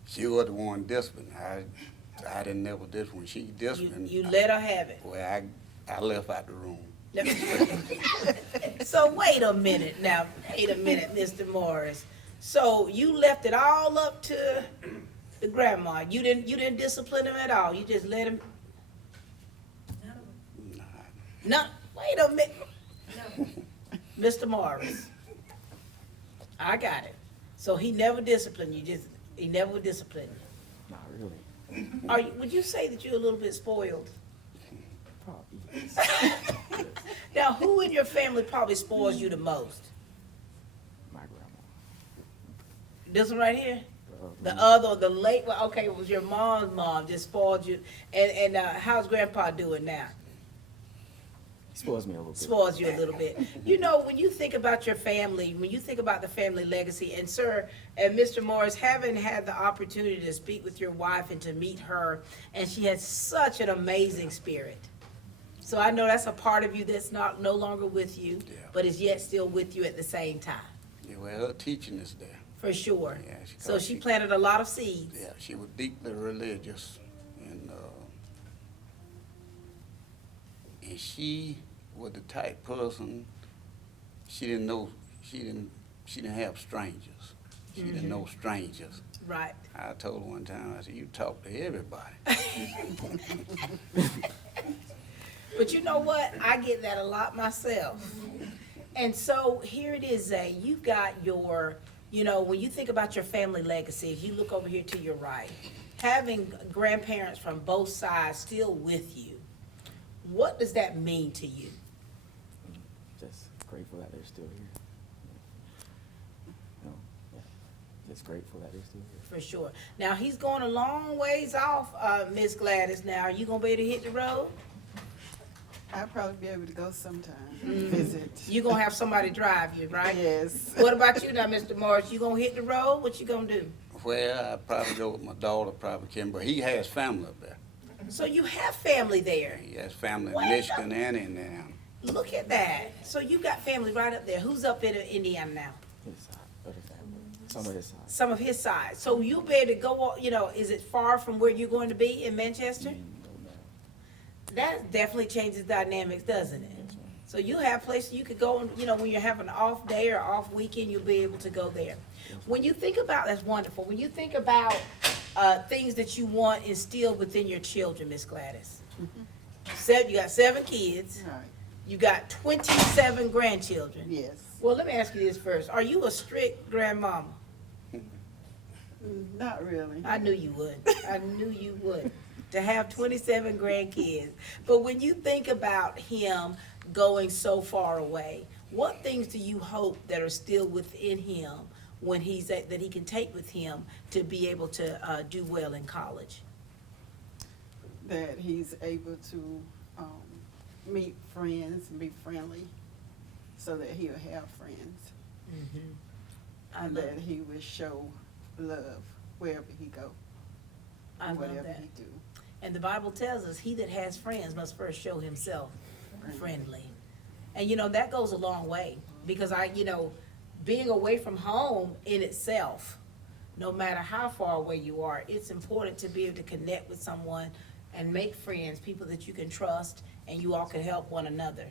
she was the one disciplined. I didn't never discipline. She disciplined. You let her have it. Well, I left out the room. So wait a minute now, Mr. Morris. So you left it all up to the grandma. You didn't discipline him at all. You just let him. No. Wait a minute, Mr. Morris. I got it. So he never disciplined you. He never disciplined you. Not really. Would you say that you're a little bit spoiled? Probably. Yes. Now, who in your family probably spoils you the most? My grandma. This one right here? The late one? Okay, it was your mom's mom just spoiled you. And how's grandpa doing now? Spoils me a little bit. Spoils you a little bit. You know, when you think about your family, when you think about the family legacy, and sir, and Mr. Morris, having had the opportunity to speak with your wife and to meet her, and she has such an amazing spirit. So I know that's a part of you that's no longer with you, but is yet still with you at the same time. Yeah, well, her teaching is there. For sure. Yeah, So she planted a lot of seeds. Yeah, she was deeply religious, and she was the type person. She didn't have strangers. She didn't know strangers. Right. I told her one time, I said, "You talk to everybody." But you know what? I get that a lot myself. And so here it is, Zay. You've got your, you know, when you think about your family legacy, if you look over here to your right, having grandparents from both sides still with you, what does that mean to you? Just grateful that they're still here. You know, yeah. Just grateful that they're still here. For sure. Now, he's going a long ways off, Miss Gladys. Now, are you going to be able to hit the road? I'll probably be able to go sometime, visit. You're going to have somebody drive you, right? Yes. What about you now, Mr. Morris? You going to hit the road? What you going to do? Well, I'd probably go with my daughter, probably Kim, but he has family up there. So you have family there. He has family What in the- Michigan and Indiana. Look at that. So you got family right up there. Who's up in Indiana now? His side, other family. Some of his side. Some of his side. So you'll be able to go, you know, is it far from where you're going to be in Manchester? That definitely changes dynamics, doesn't it? So you have places you could go, you know, when you have an off day or off weekend, you'll be able to go there. When you think about, that's wonderful. When you think about things that you want instilled within your children, Miss Gladys. You got 7 kids. All right. You got 27 grandchildren. Yes. Well, let me ask you this first. Are you a strict grandmama? Not really. I knew you would. I knew you would. To have 27 grandkids. But when you think about him going so far away, what things do you hope that are still within him when that he can take with him to be able to do well in college? That he's able to meet friends and be friendly so that he'll have friends. And that he will show love wherever he go. I love whatever that. he do. And the Bible tells us, he that has friends must first show himself friendly. And you know, that goes a long way, because being away from home in itself, no matter how far away you are, it's important to be able to connect with someone and make friends, people that you can trust, and you all can help one another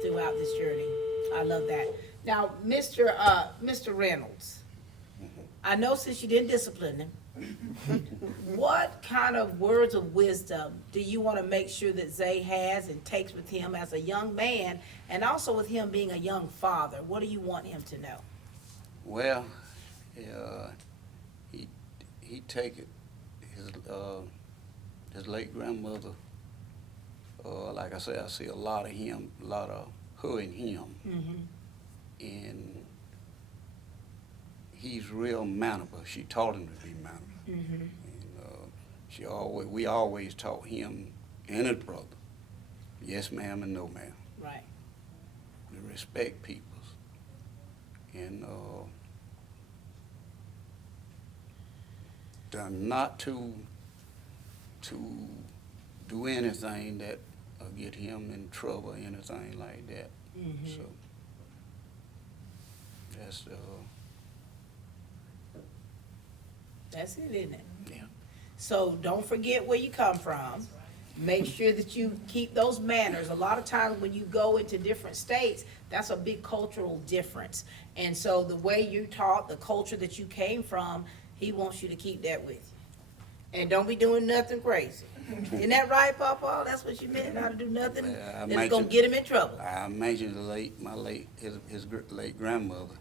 throughout this journey. I love that. Now, Mr. Reynolds, I know since you didn't discipline him, what kind of words of wisdom do you want to make sure that Zay has and takes with him as a young man, and also with him being a young father? What do you want him to know? Well, he take it. His late grandmother like I said, I see a lot of him, a lot of her in him. And he's real mannerable. She taught him to be mannerable. And we always taught him and his brother, yes ma'am and no ma'am. Right. To respect peoples. And not to do anything that get him in trouble or anything like that. So that's it, isn't it? Yeah. So don't forget where you come from. Make sure that you keep those manners. A lot of times when you go into different states, that's a big cultural difference. And so the way you taught, the culture that you came from, he wants you to keep that with you. And don't be doing nothing crazy. Isn't that right, Papa? That's what you meant, not to do nothing that's gonna get him in trouble. I mentioned his late grandmother.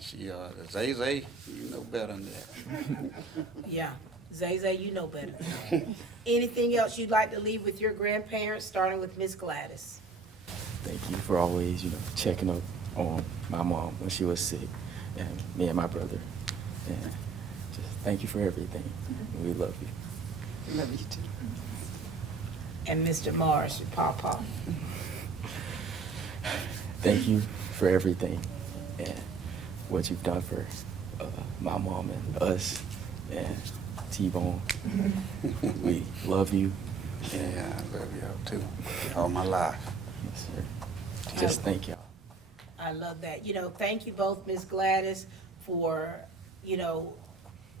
She, Zay, you know better than that. Yeah, Zay, you know better. Anything else you'd like to leave with your grandparents, starting with Miss Gladys? Thank you for always, checking up on my mom when she was sick, and me and my brother. And just thank you for everything. We love you. Love you too. And Mr. Morris, your Papa. Thank you for everything and what you've done for my mom and us and T-Bone. We love you. Yeah, I love y'all too. All my life. Yes, sir. Just thank y'all. I love that. Thank you both, Miss Gladys, for,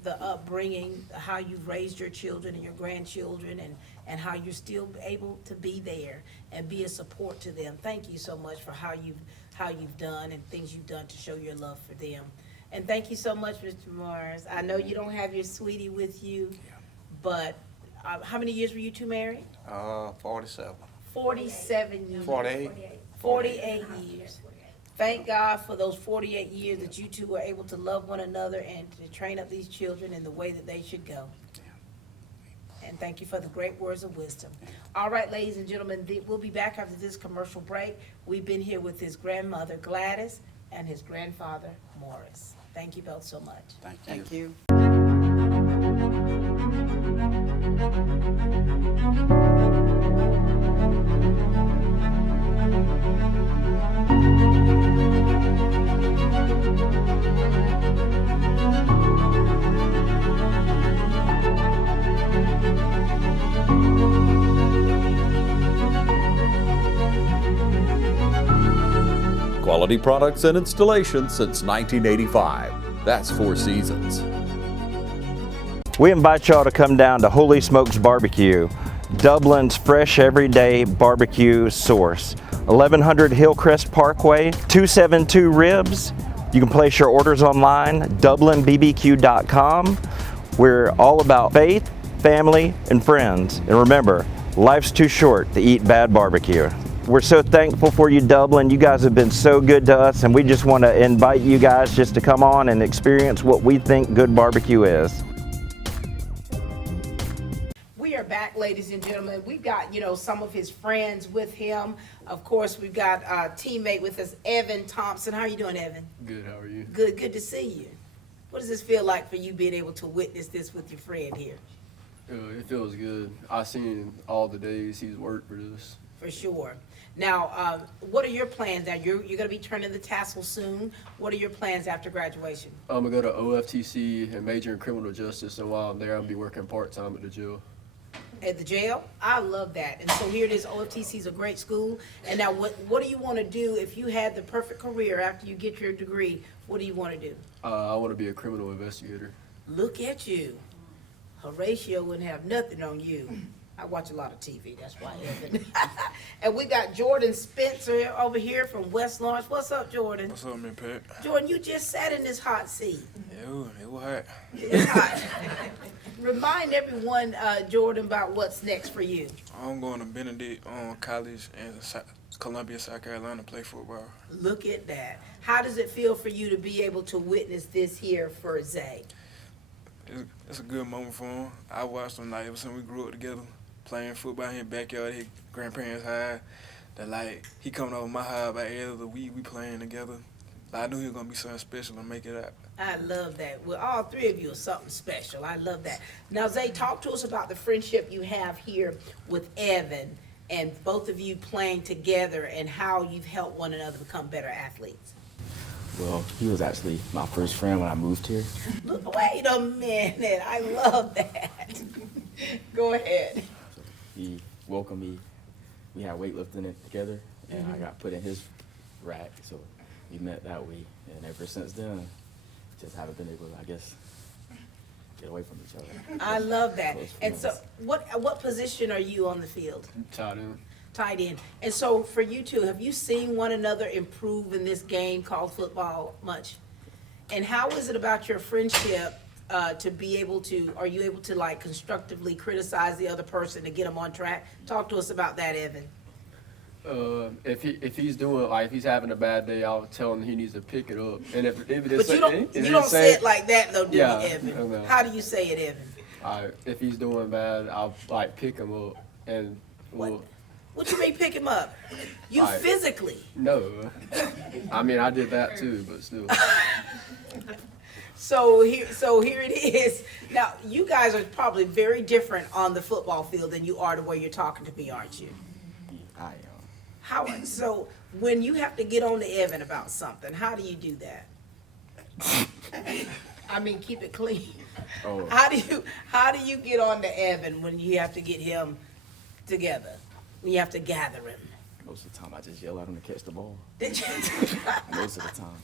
the upbringing, how you've raised your children and your grandchildren, and how you're still able to be there and be a support to them. Thank you so much for how you've done and things you've done to show your love for them. And thank you so much, Mr. Morris. I know you don't have your sweetie with you, but how many years were you two married? 47. 47 years. 48. 48 years. Thank God for those 48 years that you two were able to love one another and to train up these children in the way that they should go. And thank you for the great words of wisdom. All right, ladies and gentlemen, we'll be back after this commercial break. We've been here with his grandmother, Gladys, and his grandfather, Morris. Thank you both so much. Thank you. Quality products and installations since 1985. That's 4 Seasons. We invite y'all to come down to Holy Smokes Barbecue, Dublin's fresh everyday barbecue source. 1100 Hillcrest Parkway, 272 Ribs. You can place your orders online, dublinbbq.com. We're all about faith, family, and friends. And remember, life's too short to eat bad barbecue. We're so thankful for you, Dublin. You guys have been so good to us, and we just want to invite you guys just to come on and experience what we think good barbecue is. We are back, ladies and gentlemen. We've got, some of his friends with him. Of course, we've got a teammate with us, Evan Thompson. How are you doing, Evan? Good, how are you? Good to see you. What does this feel like for you being able to witness this with your friend here? It feels good. I've seen all the days he's worked for this. For sure. Now, what are your plans now? You're going to be turning the tassel soon. What are your plans after graduation? I'm going to go to OFTC and major in criminal justice, and while I'm there, I'll be working part-time at the jail. At the jail? I love that. And so here it is, OFTC is a great school. And now what do you want to do if you had the perfect career after you get your degree? What do you want to do? I want to be a criminal investigator. Look at you. Horatio wouldn't have nothing on you. I watch a lot of TV, that's why, Evan. And we got Jordan Spencer over here from West Lawrence. What's up, Jordan? What's up, man, Pat? Jordan, you just sat in this hot seat. Yeah, it was hot. It's hot. Remind everyone, Jordan, about what's next for you. I'm going to Benedict College in Columbia, South Carolina, to play football. Look at that. How does it feel for you to be able to witness this here for Zay? It's a good moment for him. I watched him ever since we grew up together. playing football in his backyard, his grandparents' house. That like he coming over my house by the end of the week, we playing together. Like, I knew he was gonna be something special and make it out. I love that. Well, all three of you are something special. I love that. Now, Zay, talk to us about the friendship you have here with Evan and both of you playing together and how you've helped one another become better athletes. Well, he was actually my first friend when I moved here. Look, wait a minute. I love that. Go ahead. So he welcomed me. We had weightlifting it together, and I got put in his rack, so we met that way. And ever since then, just haven't been able to, I guess, get away from each other. I love that. Close And so, friends. what position are you on the field? Tight end. Tight end. And so, for you two, have you seen one another improve in this game called football much? And how is it about your friendship to be able to? Are you able to like constructively criticize the other person to get them on track? Talk to us about that, Evan. If he's doing like if he's having a bad day, I'll tell him he needs to pick it up. And if it is, But you don't say it like that though, do you, Evan? How do you say it, Evan? If he's doing bad, I'll like pick him up and we'll. What you mean pick him up? You physically? No, I mean I did that too, but still. So here it is. Now you guys are probably very different on the football field than you are the way you're talking to me, aren't you? I am. How so? When you have to get on to Evan about something, how do you do that? I mean, keep it clean. Oh. How do you get on to Evan when you have to get him together? When you have to gather him? Most of the time, I just yell at him to catch the ball. Did you? Most of the time.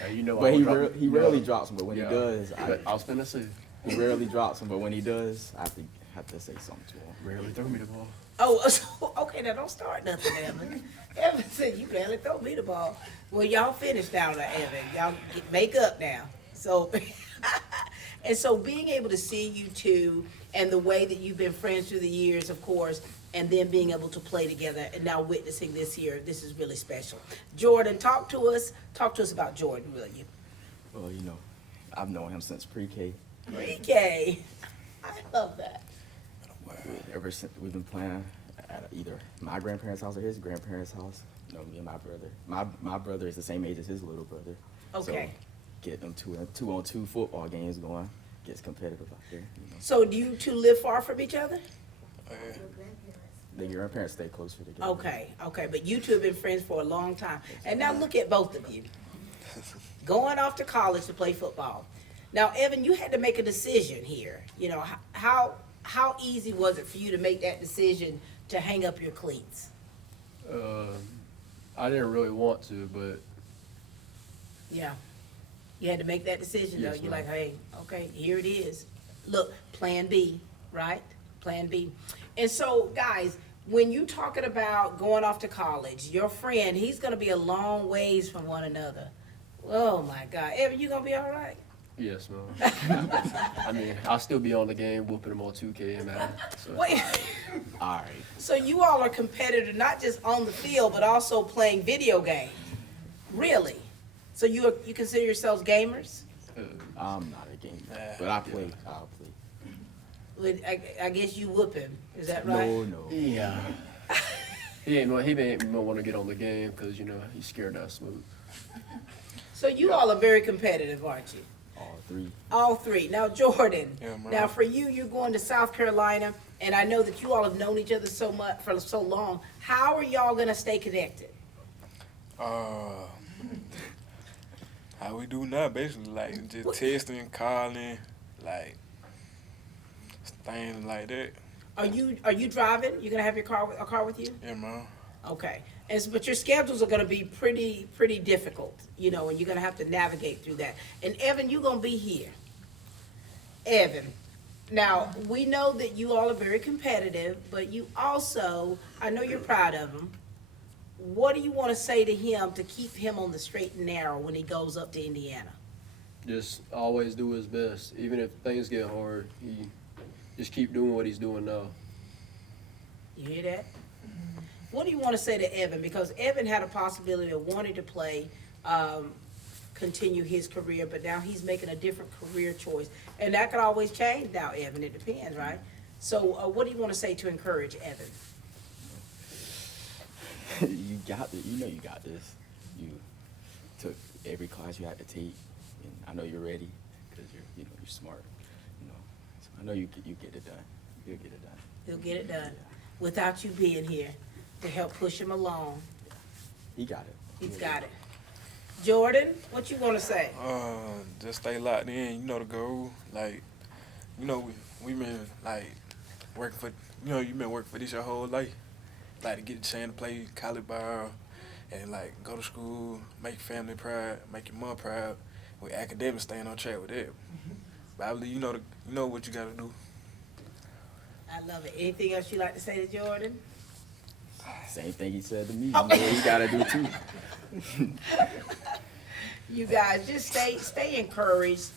Yeah, you know, but he rarely drops them. But when he does, I was finna say he rarely drops them. But when he does, I have to say something to him. Rarely throw me the ball. Oh, so, okay, now don't start nothing, Evan. Evan said you barely throw me the ball. Well, y'all finished down there, Evan. Y'all make up now. So, and so being able to see you two and the way that you've been friends through the years, of course, and then being able to play together and now witnessing this here, this is really special. Jordan, talk to us about Jordan, will you? Well, you know, I've known him since pre-K. Pre-K. I love that. Ever since we've been playing at either my grandparents' house or his grandparents' house. You know, me and my brother. My brother is the same age as his little brother. Okay. So get them two-on-two football games going. Gets competitive out there. You know. So do you two live far from each other? The grandparents stay closer together. Okay, but you two have been friends for a long time. And now look at both of you. Going off to college to play football. Now, Evan, you had to make a decision here. You know, how easy was it for you to make that decision to hang up your cleats? I didn't really want to, but. Yeah. You had to make that decision, though. Yes, You're ma'am. like, hey, okay, here it is. Look, plan B, right? Plan B. And so, guys, when you talking about going off to college, your friend, he's going to be a long ways from one another. Oh, my God. Evan, you going to be all right? Yes, ma'am. I mean, I'll still be on the game, whooping them on 2K and Madden. So. Wait. All right. So you all are competitive, not just on the field, but also playing video games. Really? So you consider yourselves gamers? I'm not a gamer, but I'll play. Well, I guess you whoop him. Is that right? No. Yeah. he ain't want to get on the game because, you know, he's scared of smoke. So you all are very competitive, aren't you? All three. All three. Now, Jordan, Yeah, now for you, you're going to South Carolina, and I know that you all have known each other so much for so long. How are y'all going to stay connected? How we do now, basically, like just texting, calling, like things like that. Are you driving? You gonna have a car with you? Yeah, man. Okay. But your schedules are gonna be pretty difficult, you know, and you're gonna have to navigate through that. And Evan, you're gonna be here. Evan, now we know that you all are very competitive, but you also, I know you're proud of him. What do you want to say to him to keep him on the straight and narrow when he goes up to Indiana? Just always do his best. Even if things get hard, he just keep doing what he's doing now. You hear that? What do you want to say to Evan? Because Evan had a possibility of wanting to play, continue his career, but now he's making a different career choice. And that could always change now, Evan. It depends, right? So what do you want to say to encourage Evan? You got this. You know you got this. You took every class you had to take, and I know you're ready because you're smart. So I know you get it done. You'll get it done. He'll get it done without you being here to help push him along. He got it. He's got it. Jordan, what you want to say? Just stay locked in. You know the goal. Like, we been like working for. You've been working for this your whole life. Like to get a chance to play college ball, and like go to school, make your family proud, make your mom proud. With academics, staying on track with that. But I believe you know what you got to do. I love it. Anything else you like to say to Jordan? Same thing he said to me. You know what you got to do too. You guys just stay encouraged.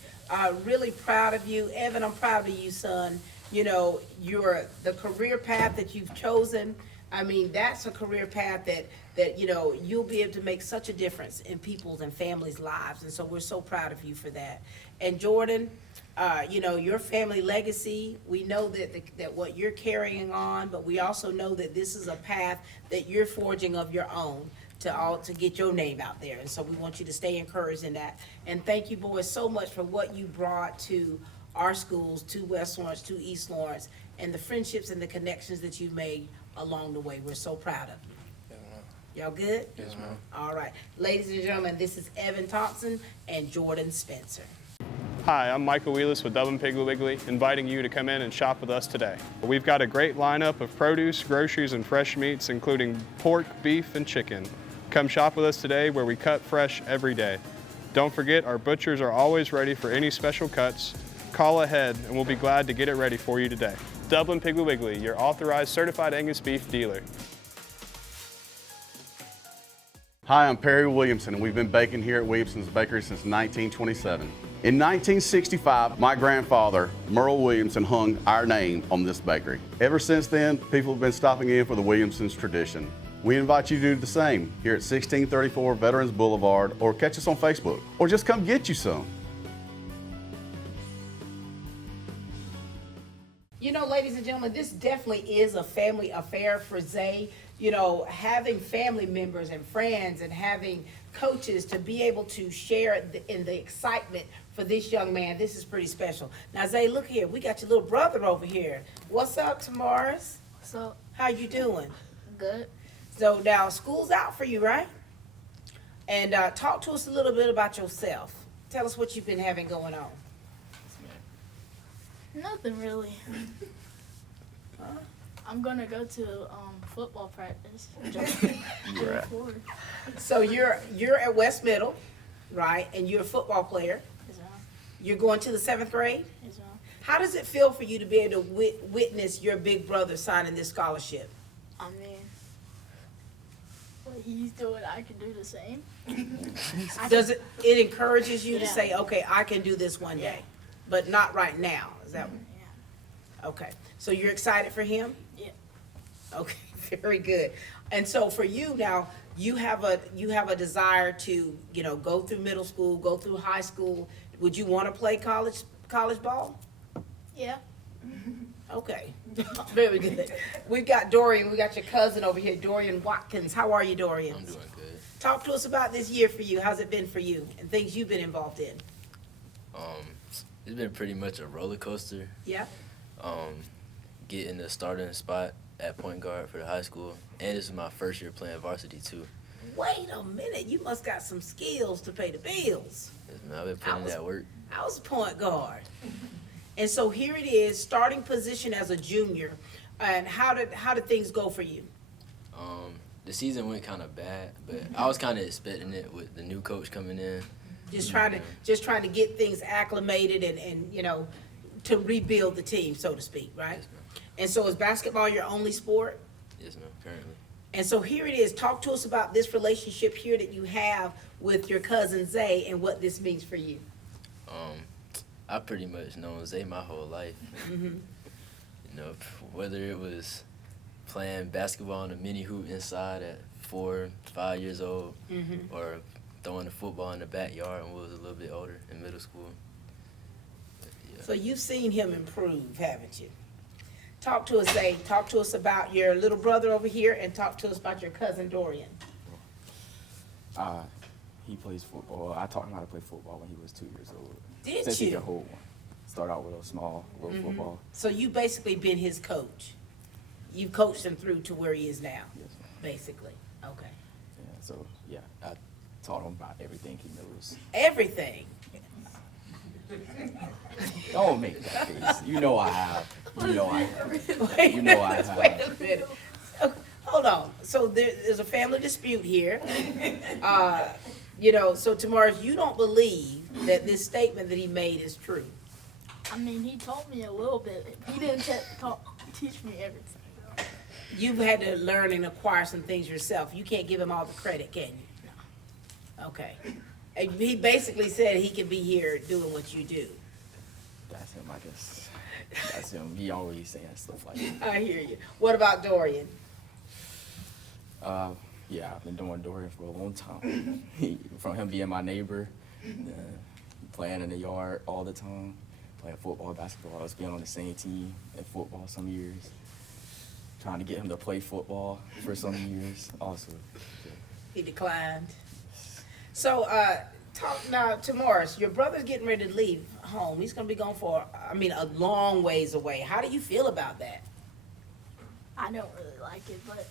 Really proud of you, Evan. I'm proud of you, son. You're the career path that you've chosen. I mean, that's a career path that you'll be able to make such a difference in people's and families' lives. And so we're so proud of you for that. And Jordan, your family legacy, we know that what you're carrying on, but we also know that this is a path that you're forging of your own to get your name out there. And so we want you to stay encouraged in that. And thank you, boys, so much for what you brought to our schools, to West Lawrence, to East Lawrence, and the friendships and the connections that you've made along the way. We're so proud of you. Yes, ma'am. Y'all good? Yes, ma'am. All right. Ladies and gentlemen, this is Evan Thompson and Jordan Spencer. Hi, I'm Michael Wheelis with Dublin Piggly Wiggly, inviting you to come in and shop with us today. We've got a great lineup of produce, groceries, and fresh meats, including pork, beef, and chicken. Come shop with us today where we cut fresh every day. Don't forget, our butchers are always ready for any special cuts. Call ahead and we'll be glad to get it ready for you today. Dublin Piggly Wiggly, your authorized certified Angus beef dealer. Hi, I'm Perry Williamson, and we've been baking here at Williamson's Bakery since 1927. In 1965, my grandfather, Merle Williamson, hung our name on this bakery. Ever since then, people have been stopping in for the Williamson's tradition. We invite you to do the same here at 1634 Veterans Boulevard, or catch us on Facebook, or just come get you some. Ladies and gentlemen, this definitely is a family affair for Zay. Having family members and friends and having coaches to be able to share in the excitement for this young man, this is pretty special. Now, Zay, look here. We got your little brother over here. What's up, Tamaris? What's up? How you doing? Good. So now school's out for you, right? And talk to us a little bit about yourself. Tell us what you've been having going on. Nothing really. I'm gonna go to football practice. Right. So you're at West Middle, right? And you're a football player. Yes, ma'am. You're going to the 7th grade? Yes, ma'am. How does it feel for you to be able to witness your big brother signing this scholarship? I mean, what he's doing, I can do the same. Does it encourages you to Yeah. say, okay, I can do this one day, but not right now? Is that? Yeah. Okay. So you're excited for him? Yeah. Okay, very good. And so for you now, you have a desire to, go through middle school, go through high school. Would you want to play college ball? Yeah. Okay, very good. We've got Dorian, we got your cousin over here, Dorian Watkins. How are you, Dorian? I'm doing good. Talk to us about this year for you. How's it been for you and things you've been involved in? It's been pretty much a roller coaster. Yeah. Getting the starting spot at point guard for the high school, and this is my first year playing varsity too. Wait a minute, you must got some skills to pay the bills. Yes, man, I've been putting in that work. I was a point guard. And so here it is, starting position as a junior. And how did things go for you? The season went kind of bad, but I was kind of expecting it with the new coach coming in. Just trying to get things acclimated and to rebuild the team, so to speak, right? Yes, ma'am. And so is basketball your only sport? Yes, ma'am, currently. And so here it is. Talk to us about this relationship here that you have with your cousin Zay and what this means for you. I pretty much known Zay my whole life. Mm-hmm. Whether it was playing basketball in a mini hoop inside at 4, 5 years old, Mm-hmm. or throwing the football in the backyard when we was a little bit older in middle school. So you've seen him improve, haven't you? Talk to us, Zay. Talk to us about your little brother over here, and talk to us about your cousin Dorian. He plays football. I taught him how to play football when he was 2 years old. Did Since he you? could hold one. Start out with a small little football. So you basically been his coach. You coached him through to where he is now, Yes, ma'am. basically. Okay. Yeah, so yeah, I taught him about everything he knows. Everything. Don't make that face. You know I have. You know I have. Wait, You know I have. wait a minute. Hold on. So there's a family dispute here. So Tamaris, you don't believe that this statement that he made is true. I mean, he told me a little bit. He didn't teach me everything. You've had to learn and acquire some things yourself. You can't give him all the credit, can you? No. Okay. And he basically said he could be here doing what you do. That's him, I guess. That's him. He always saying stuff like that. I hear you. What about Dorian? Yeah, I've been doing Dorian for a long time. From him being my neighbor, playing in the yard all the time, playing football, basketball. I was being on the same team in football some years. Trying to get him to play football for some years also. He declined. So, talk now to Morris. Your brother's getting ready to leave home. He's going to be gone for, a long ways away. How do you feel about that? I don't really like it, but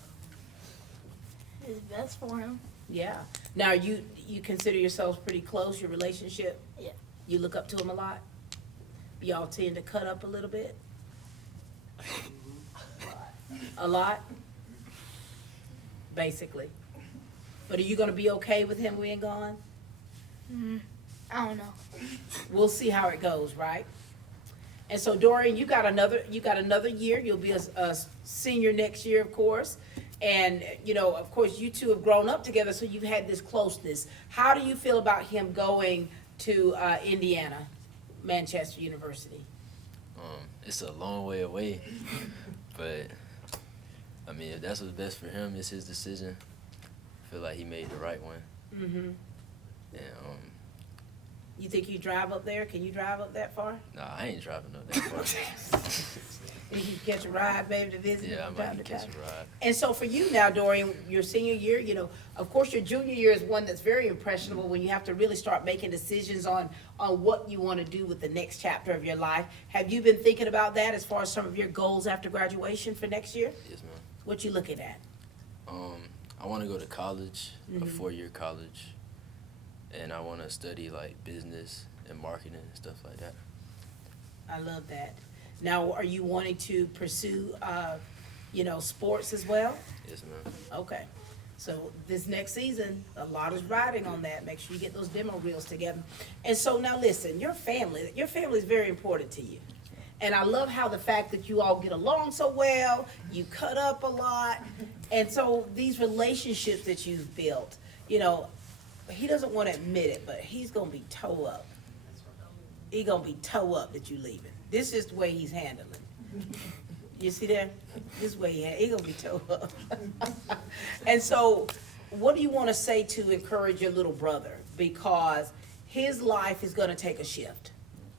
it's best for him. Yeah. Now, you consider yourselves pretty close, your relationship? Yeah. You look up to him a lot? Y'all tend to cut up a little bit? A lot? Basically. But are you gonna be okay with him being gone? I don't know. We'll see how it goes, right? And so Dorian, you got another year. You'll be a senior next year, of course. And, of course, you two have grown up together, so you've had this closeness. How do you feel about him going to Indiana, Manchester University? It's a long way away, but I mean, if that's what's best for him, it's his decision. I feel like he made the right one. Mm-hmm. And You think you drive up there? Can you drive up that far? nah, I ain't driving up that far. You can catch a ride, baby, to visit? Yeah, I might can catch a ride. And so for you now, Dorian, your senior year, of course, your junior year is one that's very impressionable when you have to really start making decisions on what you want to do with the next chapter of your life. Have you been thinking about that as far as some of your goals after graduation for next year? Yes, ma'am. What you looking at? I want to go to college, a Mhm. 4-year college, and I want to study like business and marketing and stuff like that. I love that. Now, are you wanting to pursue, sports as well? Yes, ma'am. Okay. So this next season, a lot is riding on that. Make sure you get those demo reels together. And so now listen, your family is very important to you. And I love how the fact that you all get along so well, you cut up a lot. And so these relationships that you've built, he doesn't want to admit it, but he's going to be toe up. He's going to be toe up that you leaving. This is the way he's handling. You see that? This way he's going to be toe up. And so what do you want to say to encourage your little brother? Because his life is going to take a shift.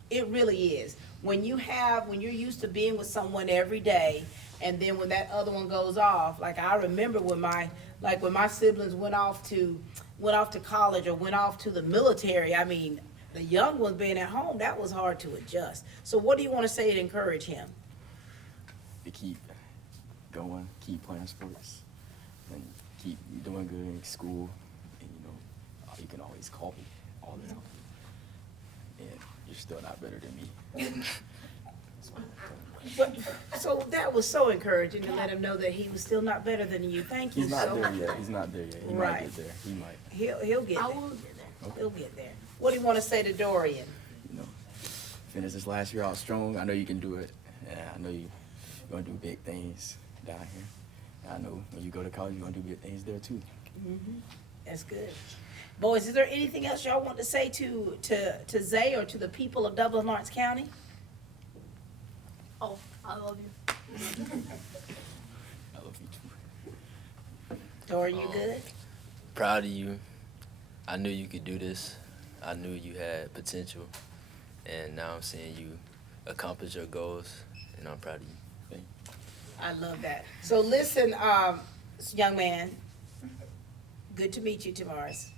It really is. When you're used to being with someone every day, and then when that other one goes off, like I remember when my siblings went off to college or went off to the military, the young ones being at home, that was hard to adjust. So what do you want to say to encourage him? To keep going, keep playing sports, and keep doing good in school. And you can always call me all the time. And you're still not better than me. So that was so encouraging to let him know that he was still not better than you. Thank you. He's not there yet. He's not there yet. He might Right. get there. He might. He'll get there. I will get there. Okay. He'll get there. What do you want to say to Dorian? Finish this last year out strong. I know you can do it. And I know you're going to do big things down here. And I know when you go to college, you're going to do big things there too. Mm-hmm. That's good. Boys, is there anything else y'all want to say to Zay or to the people of Dublin Lawrence County? Oh, I love you. I love you too. Dorian, you good? Proud of you. I knew you could do this. I knew you had potential. And now I'm seeing you accomplish your goals, and I'm proud of you. I love that. So listen, young man, good to meet you, Tavares.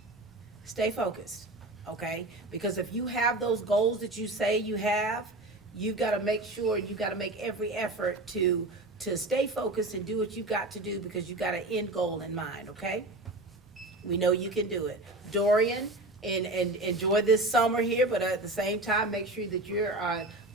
Stay focused, okay? Because if you have those goals that you say you have, you've got to make sure, you've got to make every effort to stay focused and do what you've got to do, because you've got an end goal in mind, okay? We know you can do it. Dorian, and enjoy this summer here, but at the same time, make sure that you're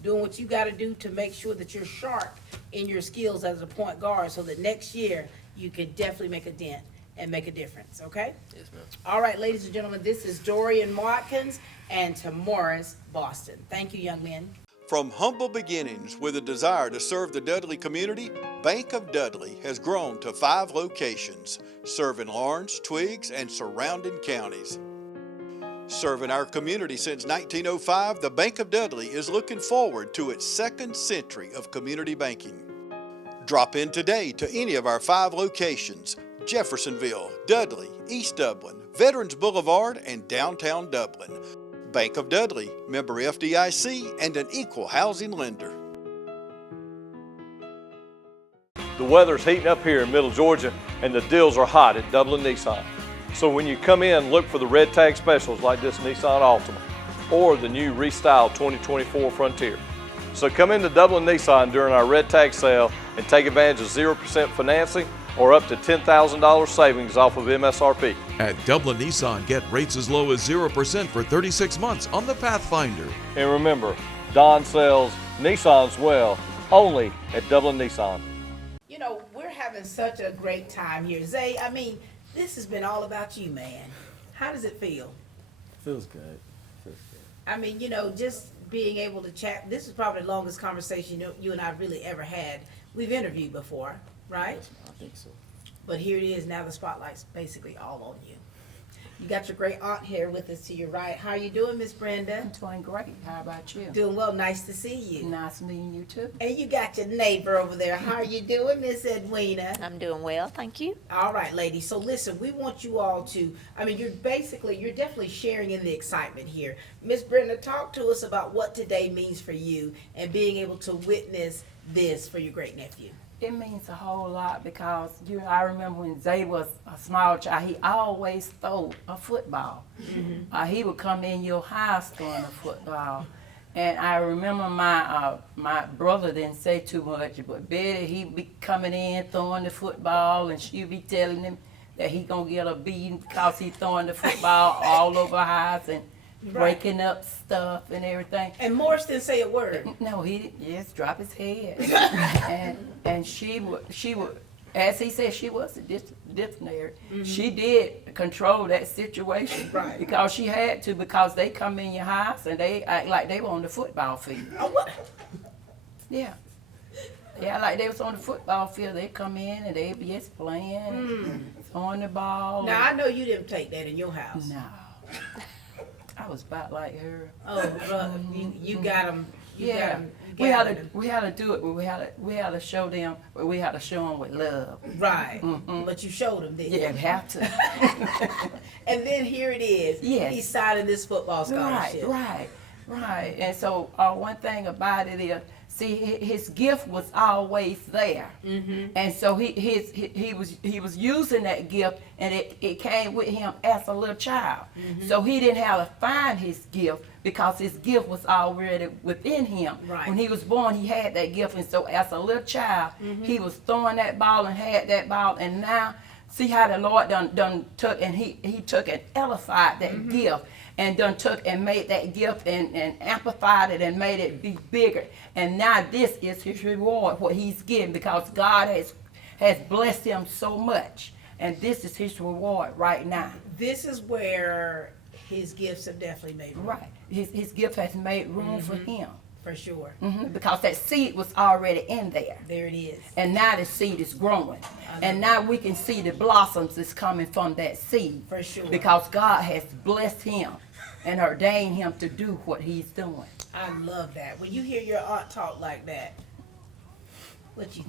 doing what you got to do to make sure that you're sharp in your skills as a point guard, so that next year you can definitely make a dent and make a difference, okay? Yes, ma'am. All right, ladies and gentlemen, this is Dorian Watkins and Tamaris Boston. Thank you, young men. From humble beginnings with a desire to serve the Dudley community, Bank of Dudley has grown to 5 locations, serving Lawrence, Twiggs, and surrounding counties. Serving our community since 1905, the Bank of Dudley is looking forward to its 2nd century of community banking. Drop in today to any of our 5 locations: Jeffersonville, Dudley, East Dublin, Veterans Boulevard, and downtown Dublin. Bank of Dudley, member FDIC, and an equal housing lender. The weather's heating up here in Middle Georgia, and the deals are hot at Dublin Nissan. So when you come in, look for the red tag specials like this Nissan Altima or the new restyled 2024 Frontier. So come into Dublin Nissan during our red tag sale and take advantage of 0% financing or up to $10,000 savings off of MSRP. At Dublin Nissan, get rates as low as 0% for 36 months on the Pathfinder. And remember, Don sells Nissans well, only at Dublin Nissan. You know, we're having such a great time here. Zay, I mean, this has been all about you, man. How does it feel? Feels good. Feels good. I mean, you know, just being able to chat. This is probably the longest conversation you and I really ever had. We've interviewed before, right? I think so. But here it is, now the spotlight's basically all on you. You got your great aunt here with us to your right. How you doing, Miss Brenda? I'm doing great. How about you? Doing well. Nice to see you. Nice meeting you too. And you got your neighbor over there. How are you doing, Miss Edwina? I'm doing well, thank you. All right, ladies. So listen, we want you all to, I mean, you're definitely sharing in the excitement here. Miss Brenda, talk to us about what today means for you and being able to witness this for your great nephew. It means a whole lot because I remember when Zay was a small child, he always threw a football. Mm-hmm. He would come in your house throwing a football. And I remember my brother didn't say too much, but Betty, he'd be coming in throwing the football, and she'd be telling him that he gonna get a beating because he throwing the football all over the house and breaking up stuff and everything. And Morris didn't say a word. No, he didn't. Just drop his head. and she would, as he said, she was a disciplinary. Mm-hmm. She did control that situation because she had to, because they come in your house and they act like they were on the football field. Oh, what? Yeah. Yeah, like they was on the football field. They come in and they be just playing, throwing the ball. Now, I know you didn't take that in your house. No. I was about like her. Oh, brother, you got them. We had to do it, but we had to show them, but we had to show them with love. Right. Mm-hmm. But you showed them, didn't you? Yeah, we have to. And then here it is. Yes. He's signing this football scholarship. Right. And so one thing about it is, see, his gift was always there, and so he was using that gift, and it came with him as a little child. So he didn't have to find his gift because his gift was already within him. Right. When he was born, he had that gift, and so as a little child, he was throwing that ball and had that ball, and now see how the Lord done took and he took and edified that gift. And done took and made that gift and amplified it and made it be bigger. And now this is his reward, what he's getting, because God has blessed him so much. And this is his reward right now. This is where his gifts have definitely made room. Right. His gift has made room for him. For sure. Because that seed was already in there. There it is. And now the seed is growing. And now we can see the blossoms that's coming from that seed. For sure. Because God has blessed him and ordained him to do what he's doing. I love that. When you hear your aunt talk like that, what you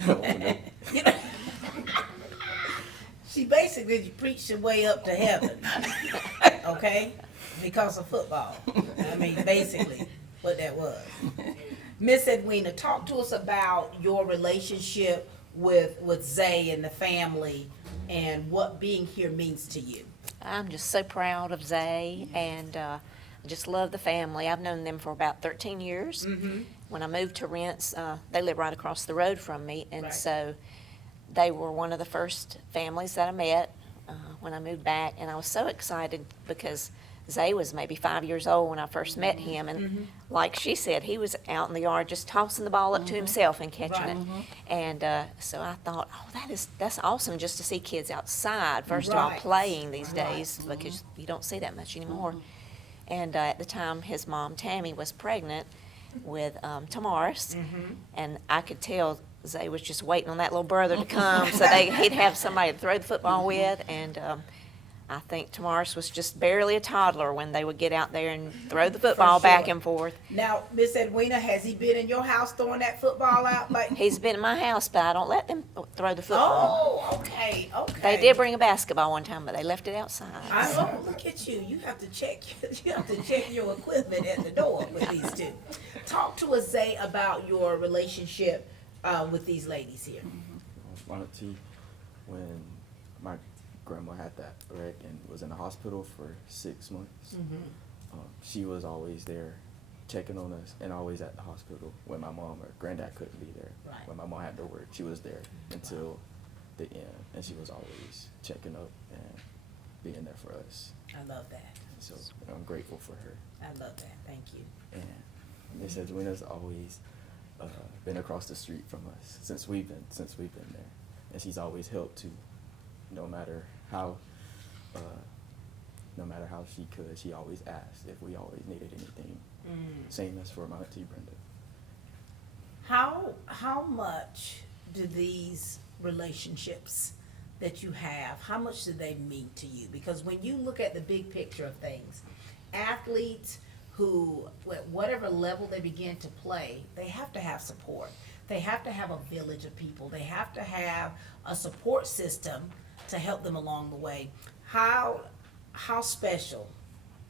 think? You know, she basically preached her way up to heaven, okay? Because of football. I mean, basically, what that was. Miss Edwina, talk to us about your relationship with Zay and the family and what being here means to you. I'm just so proud of Zay, and I just love the family. I've known them for about 13 years. When I moved to Rents, they live right across the road from me, and so they were one of the first families that I met when I moved back, and I was so excited because Zay was maybe 5 years old when I first met him, and like she said, he was out in the yard just tossing the ball up to himself and catching it. And so I thought, oh, that's awesome just to see kids outside, first of all, playing these days, because you don't see that much anymore. And at the time, his mom, Tammy, was pregnant with Tamaris, and I could tell Zay was just waiting on that little brother to come so he'd have somebody to throw the football with, and I think Tamaris was just barely a toddler when they would get out there and throw the football back and forth. Now, Miss Edwina, has he been in your house throwing that football out? Like he's been in my house, but I don't let them throw the football. Oh, okay. They did bring a basketball one time, but they left it outside. Look at you. You have to check your equipment at the door with these two. Talk to us, Zay, about your relationship with these ladies here. Monty, when my grandma had that wreck and was in the hospital for 6 months, she was always there checking on us and always at the hospital when my mom or granddad couldn't be there. When my mom had to work, she was there until the end, and she was always checking up and being there for us. I love that. So I'm grateful for her. I love that. Thank you. And Miss Edwina's always been across the street from us since we've been there, and she's always helped too. No matter how she could, she always asked if we always needed anything. Same as for my auntie Brenda. How much do these relationships that you have, how much do they mean to you? Because when you look at the big picture of things, athletes who, at whatever level they begin to play, they have to have support. They have to have a village of people. They have to have a support system to help them along the way. How special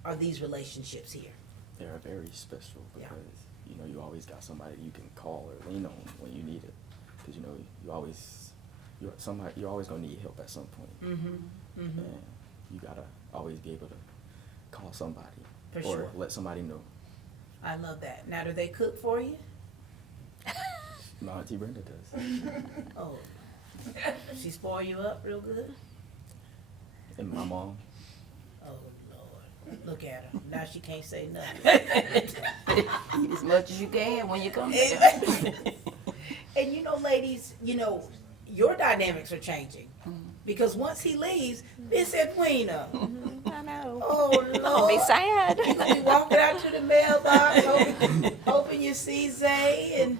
are these relationships here? They are very special because you always got somebody you can call or lean on when you need it. Because you're always gonna need help at some point. And you gotta always be able to call somebody or let somebody know. I love that. Now, do they cook for you? My auntie Brenda does. Oh, she spoil you up real good? And my mom. Oh, Lord. Look at her. Now she can't say nothing. Eat as much as you can when you come back. And ladies, your dynamics are changing. Because once he leaves, Miss Edwina. I know. Oh, Lord. I'll be sad. You're going to be walking out to the mailbox, hoping you see Zay.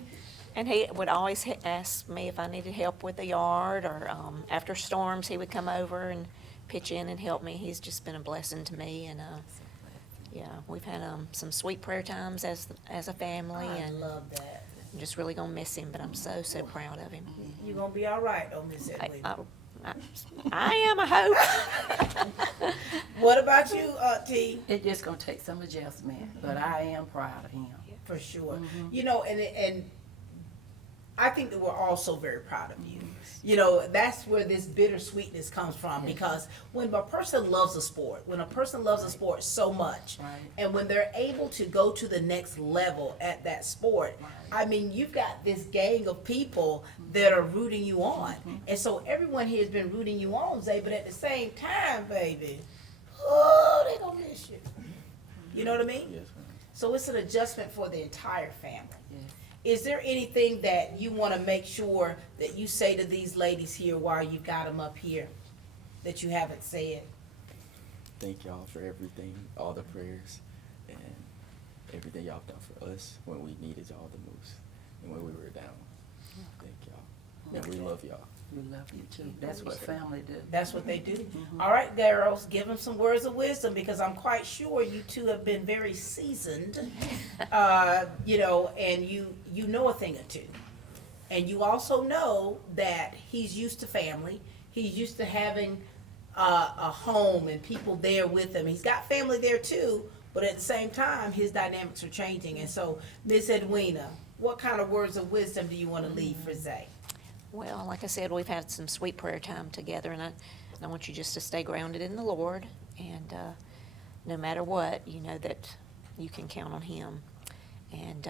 And he would always ask me if I needed help with the yard, or after storms, he would come over and pitch in and help me. He's just been a blessing to me, and we've had some sweet prayer times as a family. I love that. I'm just really gonna miss him, but I'm so proud of him. You're gonna be all right, Miss Edwina. I am, I hope. What about you, T? It's just gonna take some adjustment, but I am proud of him. For sure. And I think that we're also very proud of you. That's where this bittersweetness comes from, because when a person loves a sport, so much, and when they're able to go to the next level at that sport, I mean, you've got this gang of people that are rooting you on. And so everyone here has been rooting you on, Zay, but at the same time, baby, they gonna miss you. You know what I mean? Yes, ma'am. So it's an adjustment for the entire family. Is there anything that you want to make sure that you say to these ladies here while you got them up here that you haven't said? Thank y'all for everything, all the prayers, and everything y'all done for us when we needed y'all the most and when we were down. Thank y'all. And we love y'all. We love you too. That's what family do. That's what they do. All right, girls, give them some words of wisdom, because I'm quite sure you two have been very seasoned, and you know a thing or two. And you also know that he's used to family. He's used to having a home and people there with him. He's got family there too, but at the same time, his dynamics are changing. And so, Miss Edwina, what kind of words of wisdom do you want to leave for Zay? Well, like I said, we've had some sweet prayer time together, and I want you just to stay grounded in the Lord, and no matter what, you know that you can count on Him. And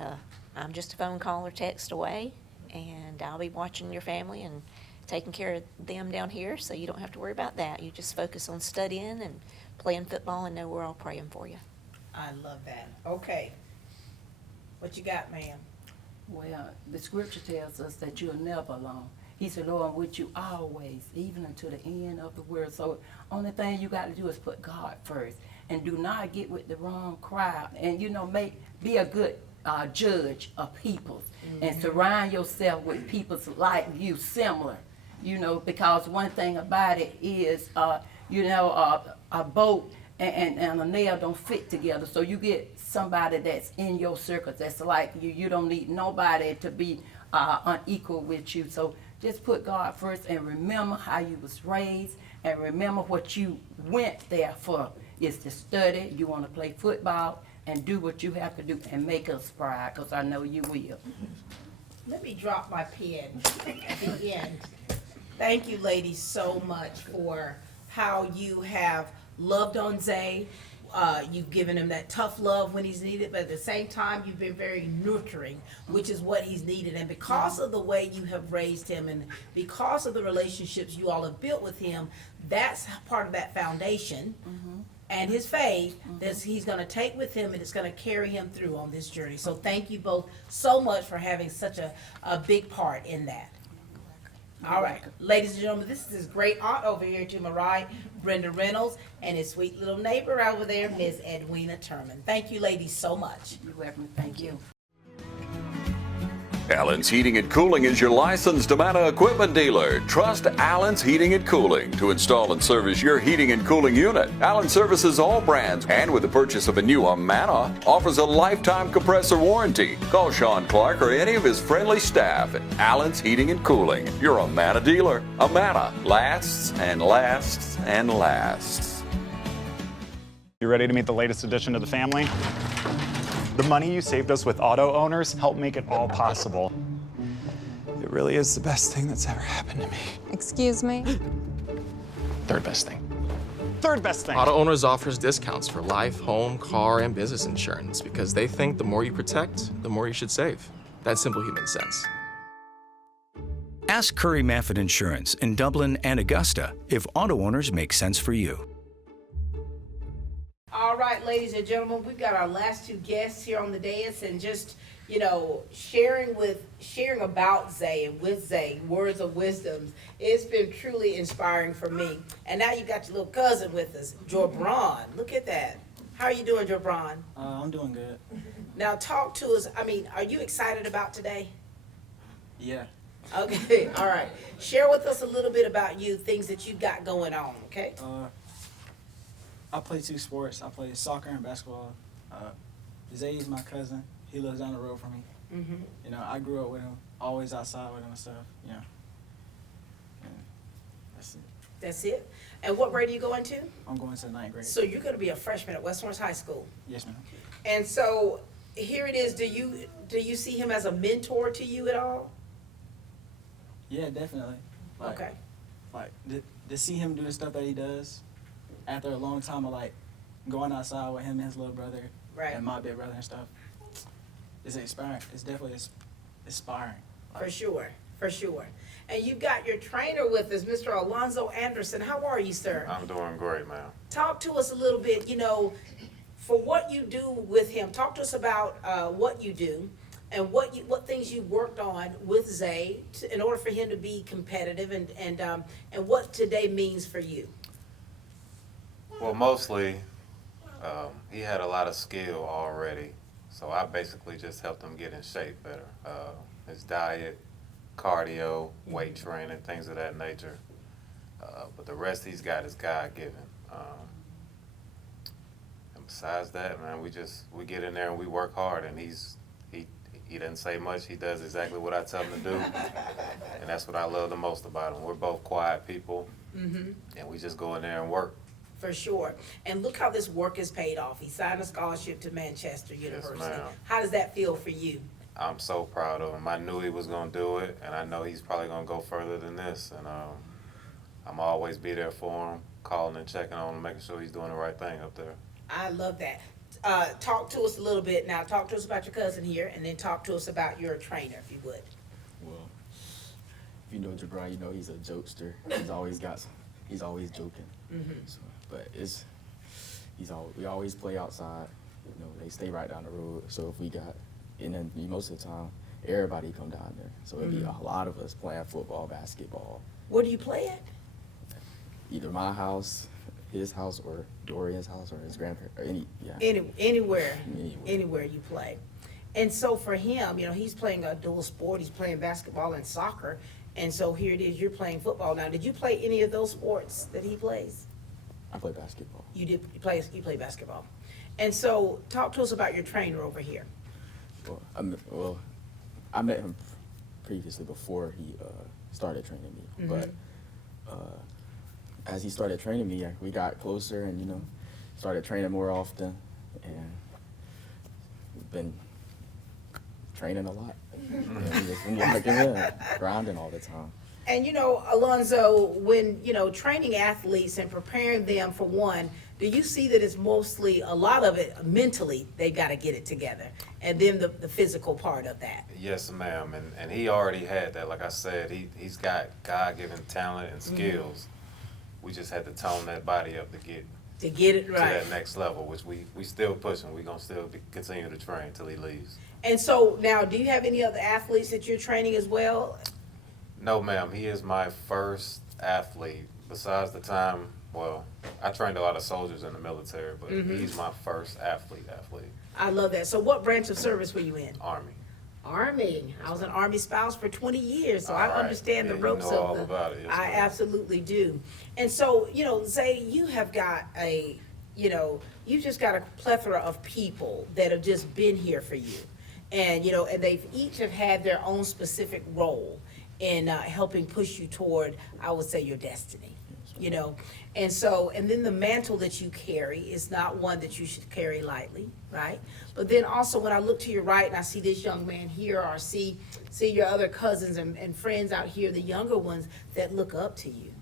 I'm just a phone call or text away, and I'll be watching your family and taking care of them down here, so you don't have to worry about that. You just focus on studying and playing football, and know we're all praying for you. I love that. Okay. What you got, ma'am? Well, the scripture tells us that you're never alone. He said, Lord, I'm with you always, even until the end of the world. So only thing you got to do is put God first, and do not get with the wrong crowd. And, you know, be a good judge of peoples, and surround yourself with peoples like you, similar. You know, because one thing about it is, you know, a boat and a nail don't fit together. So you get somebody that's in your circle that's like you. You don't need nobody to be unequal with you. So just put God first, and remember how you was raised, and remember what you went there for is to study. You want to play football and do what you have to do and make us proud, because I know you will. Let me drop my pen at the end. Thank you, ladies, so much for how you have loved on Zay. You've given him that tough love when he's needed, but at the same time, you've been very nurturing, which is what he's needed. And because of the way you have raised him, and because of the relationships you all have built with him, that's part of that foundation and his faith that he's going to take with him, and it's going to carry him through on this journey. So thank you both so much for having such a big part in that. All right, ladies and gentlemen, this is his great aunt over here to my right, Brenda Reynolds, and his sweet little neighbor over there, Ms. Edwina Turman. Thank you, ladies, so much. You're welcome. Thank you. Allen's Heating and Cooling is your licensed Amana equipment dealer. Trust Allen's Heating and Cooling to install and service your heating and cooling unit. Allen services all brands, and with the purchase of a new Amana, offers a lifetime compressor warranty. Call Sean Clark or any of his friendly staff at Allen's Heating and Cooling, your Amana dealer. Amana lasts and lasts and lasts. You ready to meet the latest addition to the family? The money you saved us with auto owners helped make it all possible. It really is the best thing that's ever happened to me. Excuse me? Third best thing. Third best thing. Auto Owners offers discounts for life, home, car, and business insurance because they think the more you protect, the more you should save. That's simple human sense. Ask Curry Maffett Insurance in Dublin and Augusta if auto owners make sense for you. All right, ladies and gentlemen, we've got our last two guests here on the dais, and just, you know, sharing about Zay and with Zay, words of wisdom. It's been truly inspiring for me. And now you got your little cousin with us, Jobron. Look at that. How are you doing, Jobron? I'm doing good. Now talk to us. I mean, are you excited about today? Yeah. Okay, all right. Share with us a little bit about you, things that you got going on, okay? I play two sports. I play soccer and basketball. Zay is my cousin. He lives down the road from me. Mm-hmm. You know, I grew up with him, always outside with him and stuff. You know, and that's it. That's it? And what grade are you going to? I'm going to the 9th grade. So you're going to be a freshman at West Orange High School. Yes, ma'am. And so here it is. Do you see him as a mentor to you at all? Yeah, definitely. Okay. Like to see him do the stuff that he does after a long time of like going outside with him and his little brother, right, and my big brother and stuff, it's inspiring. It's definitely inspiring. For sure, for sure. And you've got your trainer with us, Mr. Alonzo Anderson. How are you, sir? I'm doing great, ma'am. Talk to us a little bit, you know, for what you do with him. Talk to us about what you do and what things you worked on with Zay in order for him to be competitive, and what today means for you. Well, mostly, he had a lot of skill already, so I basically just helped him get in shape better. His diet, cardio, weight training, things of that nature. But the rest he's got is God-given. And besides that, man, we get in there and we work hard, and he doesn't say much. He does exactly what I tell him to do, and that's what I love the most about him. We're both quiet people, and we just go in there and work. For sure. And look how this work is paid off. He signed a scholarship to Manchester University. Yes, ma'am. How does that feel for you? I'm so proud of him. I knew he was going to do it, and I know he's probably going to go further than this. And I'm always be there for him, calling and checking on him, making sure he's doing the right thing up there. I love that. Talk to us a little bit now. Talk to us about your cousin here, and then talk to us about your trainer, if you would. Well, if you know Jabron, you know he's a jokester. He's always joking. So, but we always play outside. You know, they stay right down the road. So if we got, and then most of the time, everybody come down there. So it'd be a lot of us playing football, basketball. Where do you play at? Either my house, his house, or Dorian's house, or his grandparents, or Anywhere you play. And so for him, you know, he's playing a dual sport. He's playing basketball and soccer. And so here it is, you're playing football. Now, did you play any of those sports that he plays? I play basketball. You play basketball. And so talk to us about your trainer over here. Well, I met him previously before he started training me. But as he started training me, we got closer and, you know, started training more often. And we've been training a lot. And we just been like, grinding all the time. And you know, Alonzo, when, you know, training athletes and preparing them for one, do you see that it's mostly, a lot of it mentally, they got to get it together, and then the physical part of that? Yes, ma'am. And he already had that. Like I said, he's got God-given talent and skills. We just had to tone that body up to get it right to that next level, which we still pushing. We're going to still continue to train till he leaves. And so now, do you have any other athletes that you're training as well? No, ma'am. He is my first athlete. Besides the time, well, I trained a lot of soldiers in the military, but he's my first athlete. I love that. So what branch of service were you in? Army. Army. I was an Army spouse for 20 years, so I understand the ropes you know of all about it. Yes, I absolutely do. And so, you know, Zay, you have got you've just got a plethora of people that have just been here for you. And, you know, and they've each have had their own specific role in helping push you toward, I would say, your destiny, you know. And so, and then the mantle that you carry is not one that you should carry lightly, right? But then also when I look to your right and I see this young man here, or see your other cousins and friends out here, the younger ones that look up to you.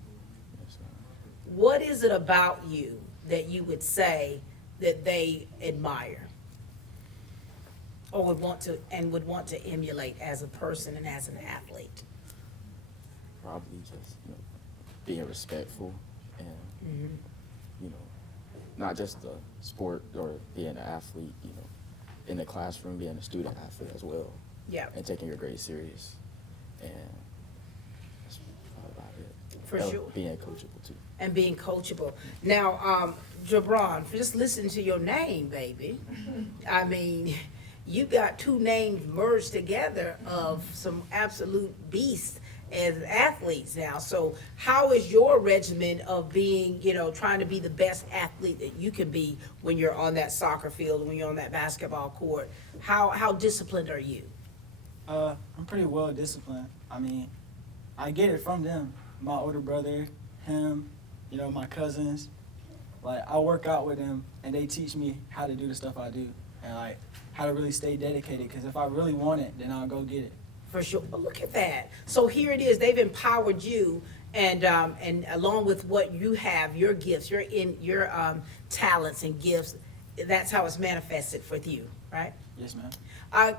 What is it about you that you would say that they admire? Or would want to emulate as a person and as an athlete? Probably just, you know, being respectful and, you know, not just the sport or being an athlete, you know, in the classroom, being a student athlete as well. Yeah. And taking your grades serious. And that's probably about it. For sure. Being coachable too. And being coachable. Now, Jabron, for just listening to your name, baby, I mean, you got two names merged together of some absolute beasts as athletes now. So how is your regimen of being, you know, trying to be the best athlete that you can be when you're on that soccer field, when you're on that basketball court? How disciplined are you? I'm pretty well disciplined. I mean, I get it from them. My older brother, him, you know, my cousins. Like, I work out with them, and they teach me how to do the stuff I do, and like how to really stay dedicated. Because if I really want it, then I'll go get it. For sure. But look at that. So here it is. They've empowered you, and along with what you have, your gifts, your talents and gifts. That's how it's manifested with you, right? Yes, ma'am.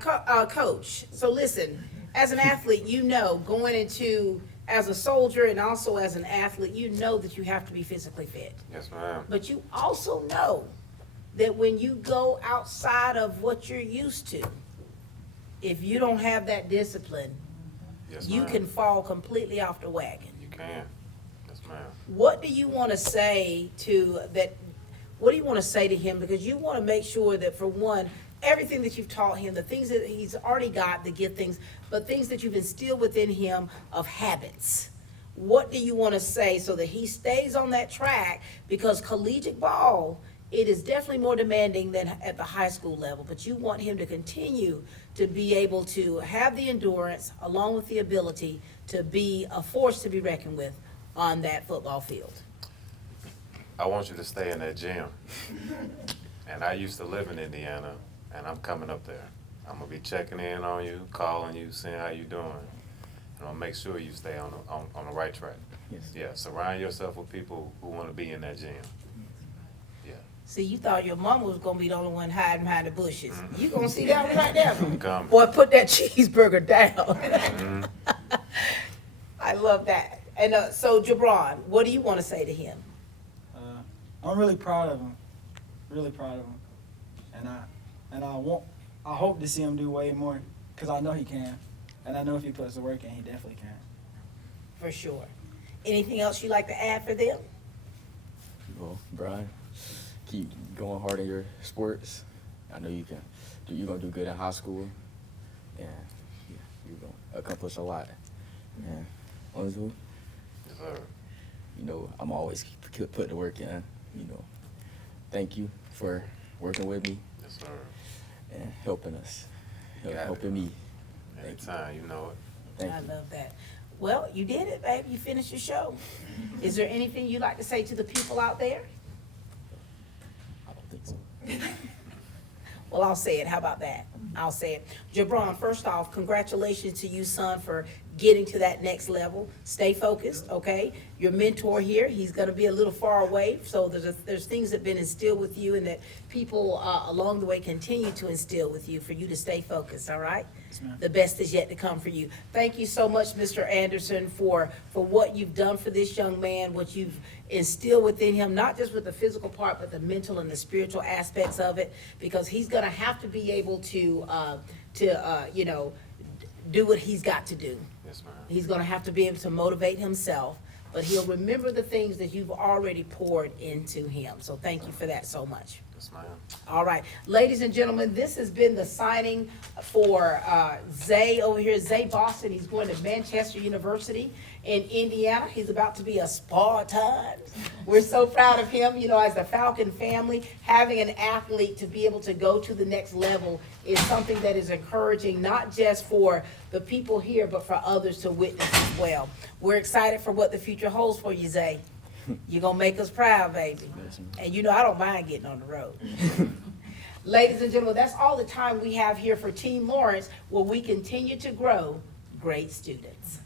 Coach. So listen, as an athlete, you know, going into as a soldier and also as an athlete, you know that you have to be physically fit. Yes, ma'am. But you also know that when you go outside of what you're used to, if you don't have that discipline, you can fall completely off the wagon. You can. Yes, ma'am. What do you want to say to that? What do you want to say to him? Because you want to make sure that, for one, everything that you've taught him, the things that he's already got, the good things, but things that you've instilled within him of habits. What do you want to say so that he stays on that track? Because collegiate ball, it is definitely more demanding than at the high school level, but you want him to continue to be able to have the endurance along with the ability to be a force to be reckoned with on that football field. I want you to stay in that gym. And I used to live in Indiana, and I'm coming up there. I'm gonna be checking in on you, calling you, seeing how you doing. And I'll make sure you stay on the right track. Yes. Yeah, surround yourself with people who want to be in that gym. Yeah. See, you thought your mama was gonna be the only one hiding behind the bushes. You gonna see that one right there? Come. Boy, put that cheeseburger down. Mhm. I love that. And so, Jabron, what do you want to say to him? I'm really proud of him. Really proud of him. And I hope to see him do way more, because I know he can. And I know if he puts the work in, he definitely can. For sure. Anything else you'd like to add for them? Well, Brian, keep going hard in your sports. I know you can. You're going to do good in high school. And yeah, you're going to accomplish a lot. And honestly, Yes, sir. you know, I'm always putting the work in. You know, thank you for working with me. Yes, sir. And helping us. Got it. Helping me. Anytime, you know it. Thank I you. love that. Well, you did it, babe. You finished your show. Is there anything you'd like to say to the people out there? I don't think so. Well, I'll say it. How about that? I'll say it. Jabron, first off, congratulations to you, son, for getting to that next level. Stay focused, okay? Your mentor here, he's going to be a little far away, so there's things that have been instilled with you and that people along the way continue to instill with you for you to stay focused, all right? The best is yet to come for you. Thank you so much, Mr. Anderson, for what you've done for this young man, what you've instilled within him, not just with the physical part, but the mental and the spiritual aspects of it, because he's going to have to be able to you know, do what he's got to do. Yes, ma'am. He's going to have to be able to motivate himself, but he'll remember the things that you've already poured into him. So thank you for that so much. Yes, ma'am. All right, ladies and gentlemen, this has been the signing for Zay over here. Zay Boston, he's going to Manchester University in Indiana. He's about to be a Spartan. We're so proud of him, you know, as the Falcon family. Having an athlete to be able to go to the next level is something that is encouraging, not just for the people here, but for others to witness as well. We're excited for what the future holds for you, Zay. You're going to make us proud, baby. And you know I don't mind getting on the road. Ladies and gentlemen, that's all the time we have here for Team Lawrence, where we continue to grow great students.